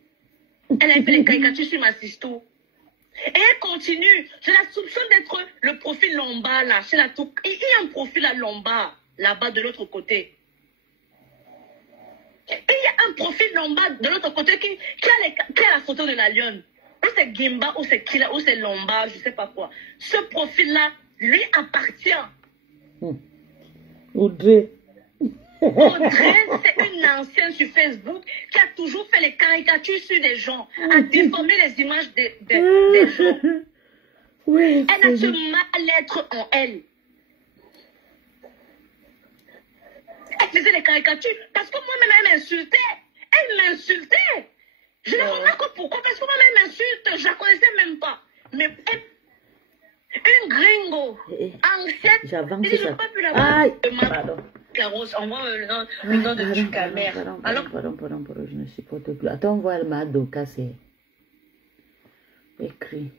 Elle a fait les caricatures sur ma sisto. Et elle continue. Je la soupçonne d'être le profil Lombard là. Il y a un profil à Lombard là-bas de l'autre côté. Et il y a un profil Lombard de l'autre côté qui a la photo de la lionne. Ou c'est Gimba, ou c'est Kila, ou c'est Lombard, je ne sais pas quoi. Ce profil-là, lui appartient. Audrey. Audrey, c'est une ancienne sur Facebook qui a toujours fait les caricatures sur des gens, a déformé les images des gens. Oui, elle a ce mal-être en elle. Elle faisait les caricatures parce que moi-même, elle m'insultait. Elle m'insultait. Je ne remarque pas pourquoi, parce que moi-même, elle m'insulte. Je ne la connaissais même pas. Mais une gringo ancienne. J'avance ça. Je n'ai pas pu la voir. Pardon. Carrosse, envoie le nom de Chuka-mère. Pardon, je ne supporte plus. Attends, on voit le mado cassé. Écrit.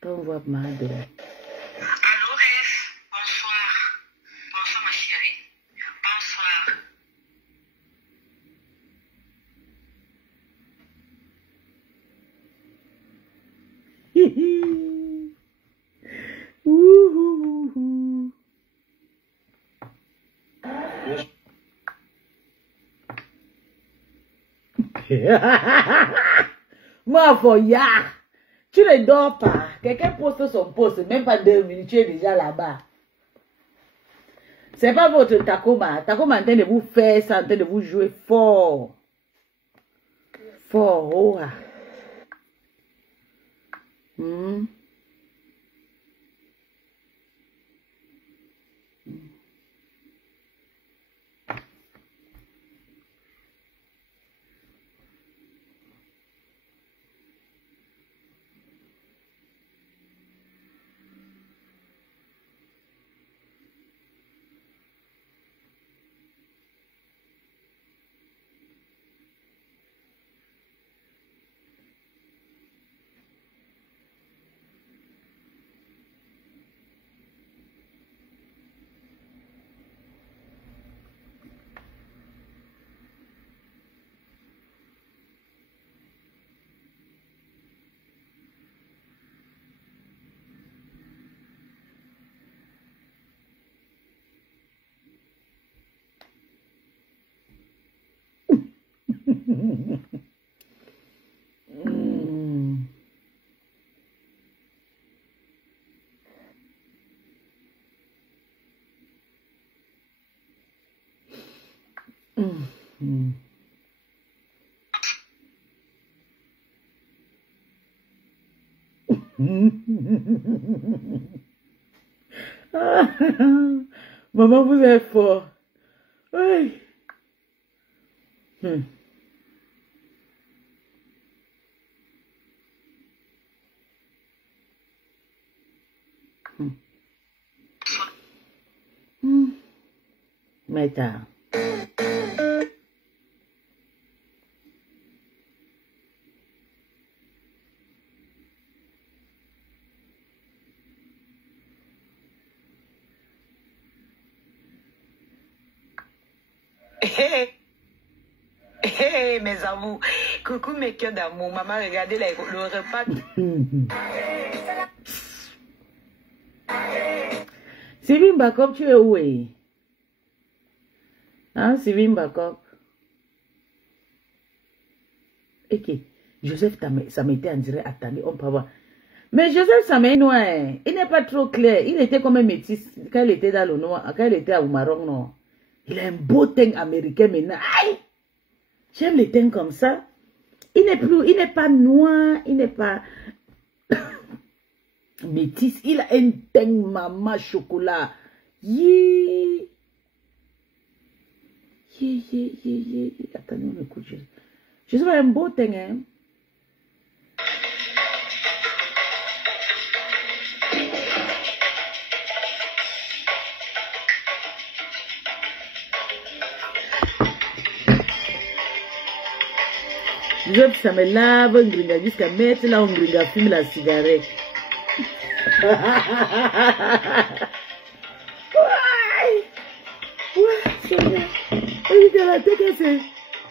Attends, on voit mado. Allô, F. Bonsoir. Bonsoir, ma chérie. Bonsoir. Moi, Foya, tu ne dors pas. Quelqu'un poste son poste, même pas 2 minutes, tu es déjà là-bas. C'est pas votre Takoma. Takoma est en train de vous faire ça, en train de vous jouer fort. Fort, oh. Maman, vous êtes fort. Oui. Meta. Hey, mes amours. Coucou mes cœurs d'amour. Maman, regardez le repas. Sylvie Mbakop, tu es où? Hein, Sylvie Mbakop? Ok. Joseph, ça m'était en direct. Attendez, on peut voir. Mais Joseph, ça m'est noir. Il n'est pas trop clair. Il était comme un métis quand il était dans le noir, quand il était au Maroc, non. Il a un beau teint américain maintenant. Aïe! J'aime les teints comme ça. Il n'est pas noir, il n'est pas métis. Il a un teint maman chocolat. Yeah. Attendez, on écoute. Je sais pas, un beau teint, hein. Ça me lave un gringa jusqu'à mettre là un gringa fume la cigarette.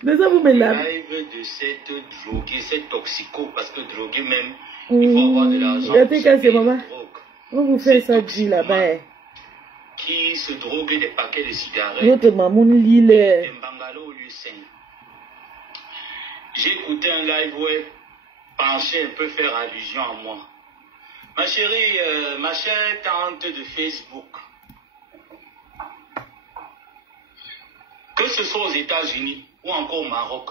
Mais ça vous me lave. Live de cette droguée, cette toxico, parce que droguer même, il faut avoir de l'argent. On vous fait ça dit là-bas. Qui se drogue des paquets de cigarettes. Votre maman l'île. J'ai écouté un live web, penser un peu faire allusion à moi. Ma chérie, ma chère tante de Facebook, que ce soit aux États-Unis ou encore au Maroc,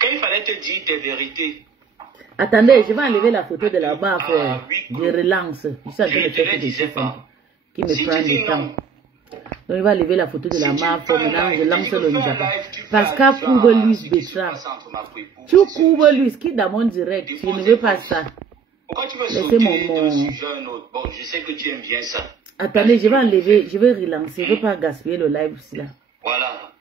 quand il fallait te dire des vérités. Attendez, je vais enlever la photo de la barre. Je relance. Je suis en train de faire des choses qui me prennent du temps. Donc il va lever la photo de la marque. Maintenant, je lance le Nijaba. Parce qu'à Koubeluis Betra, tu Koubeluis qui dans mon direct, je ne veux pas ça. Pourquoi tu veux sauter d'un sujet à un autre? Bon, je sais que tu aimes bien ça. Attendez, je vais enlever, je vais relancer. Je ne veux pas gaspiller le live aussi là. Voilà.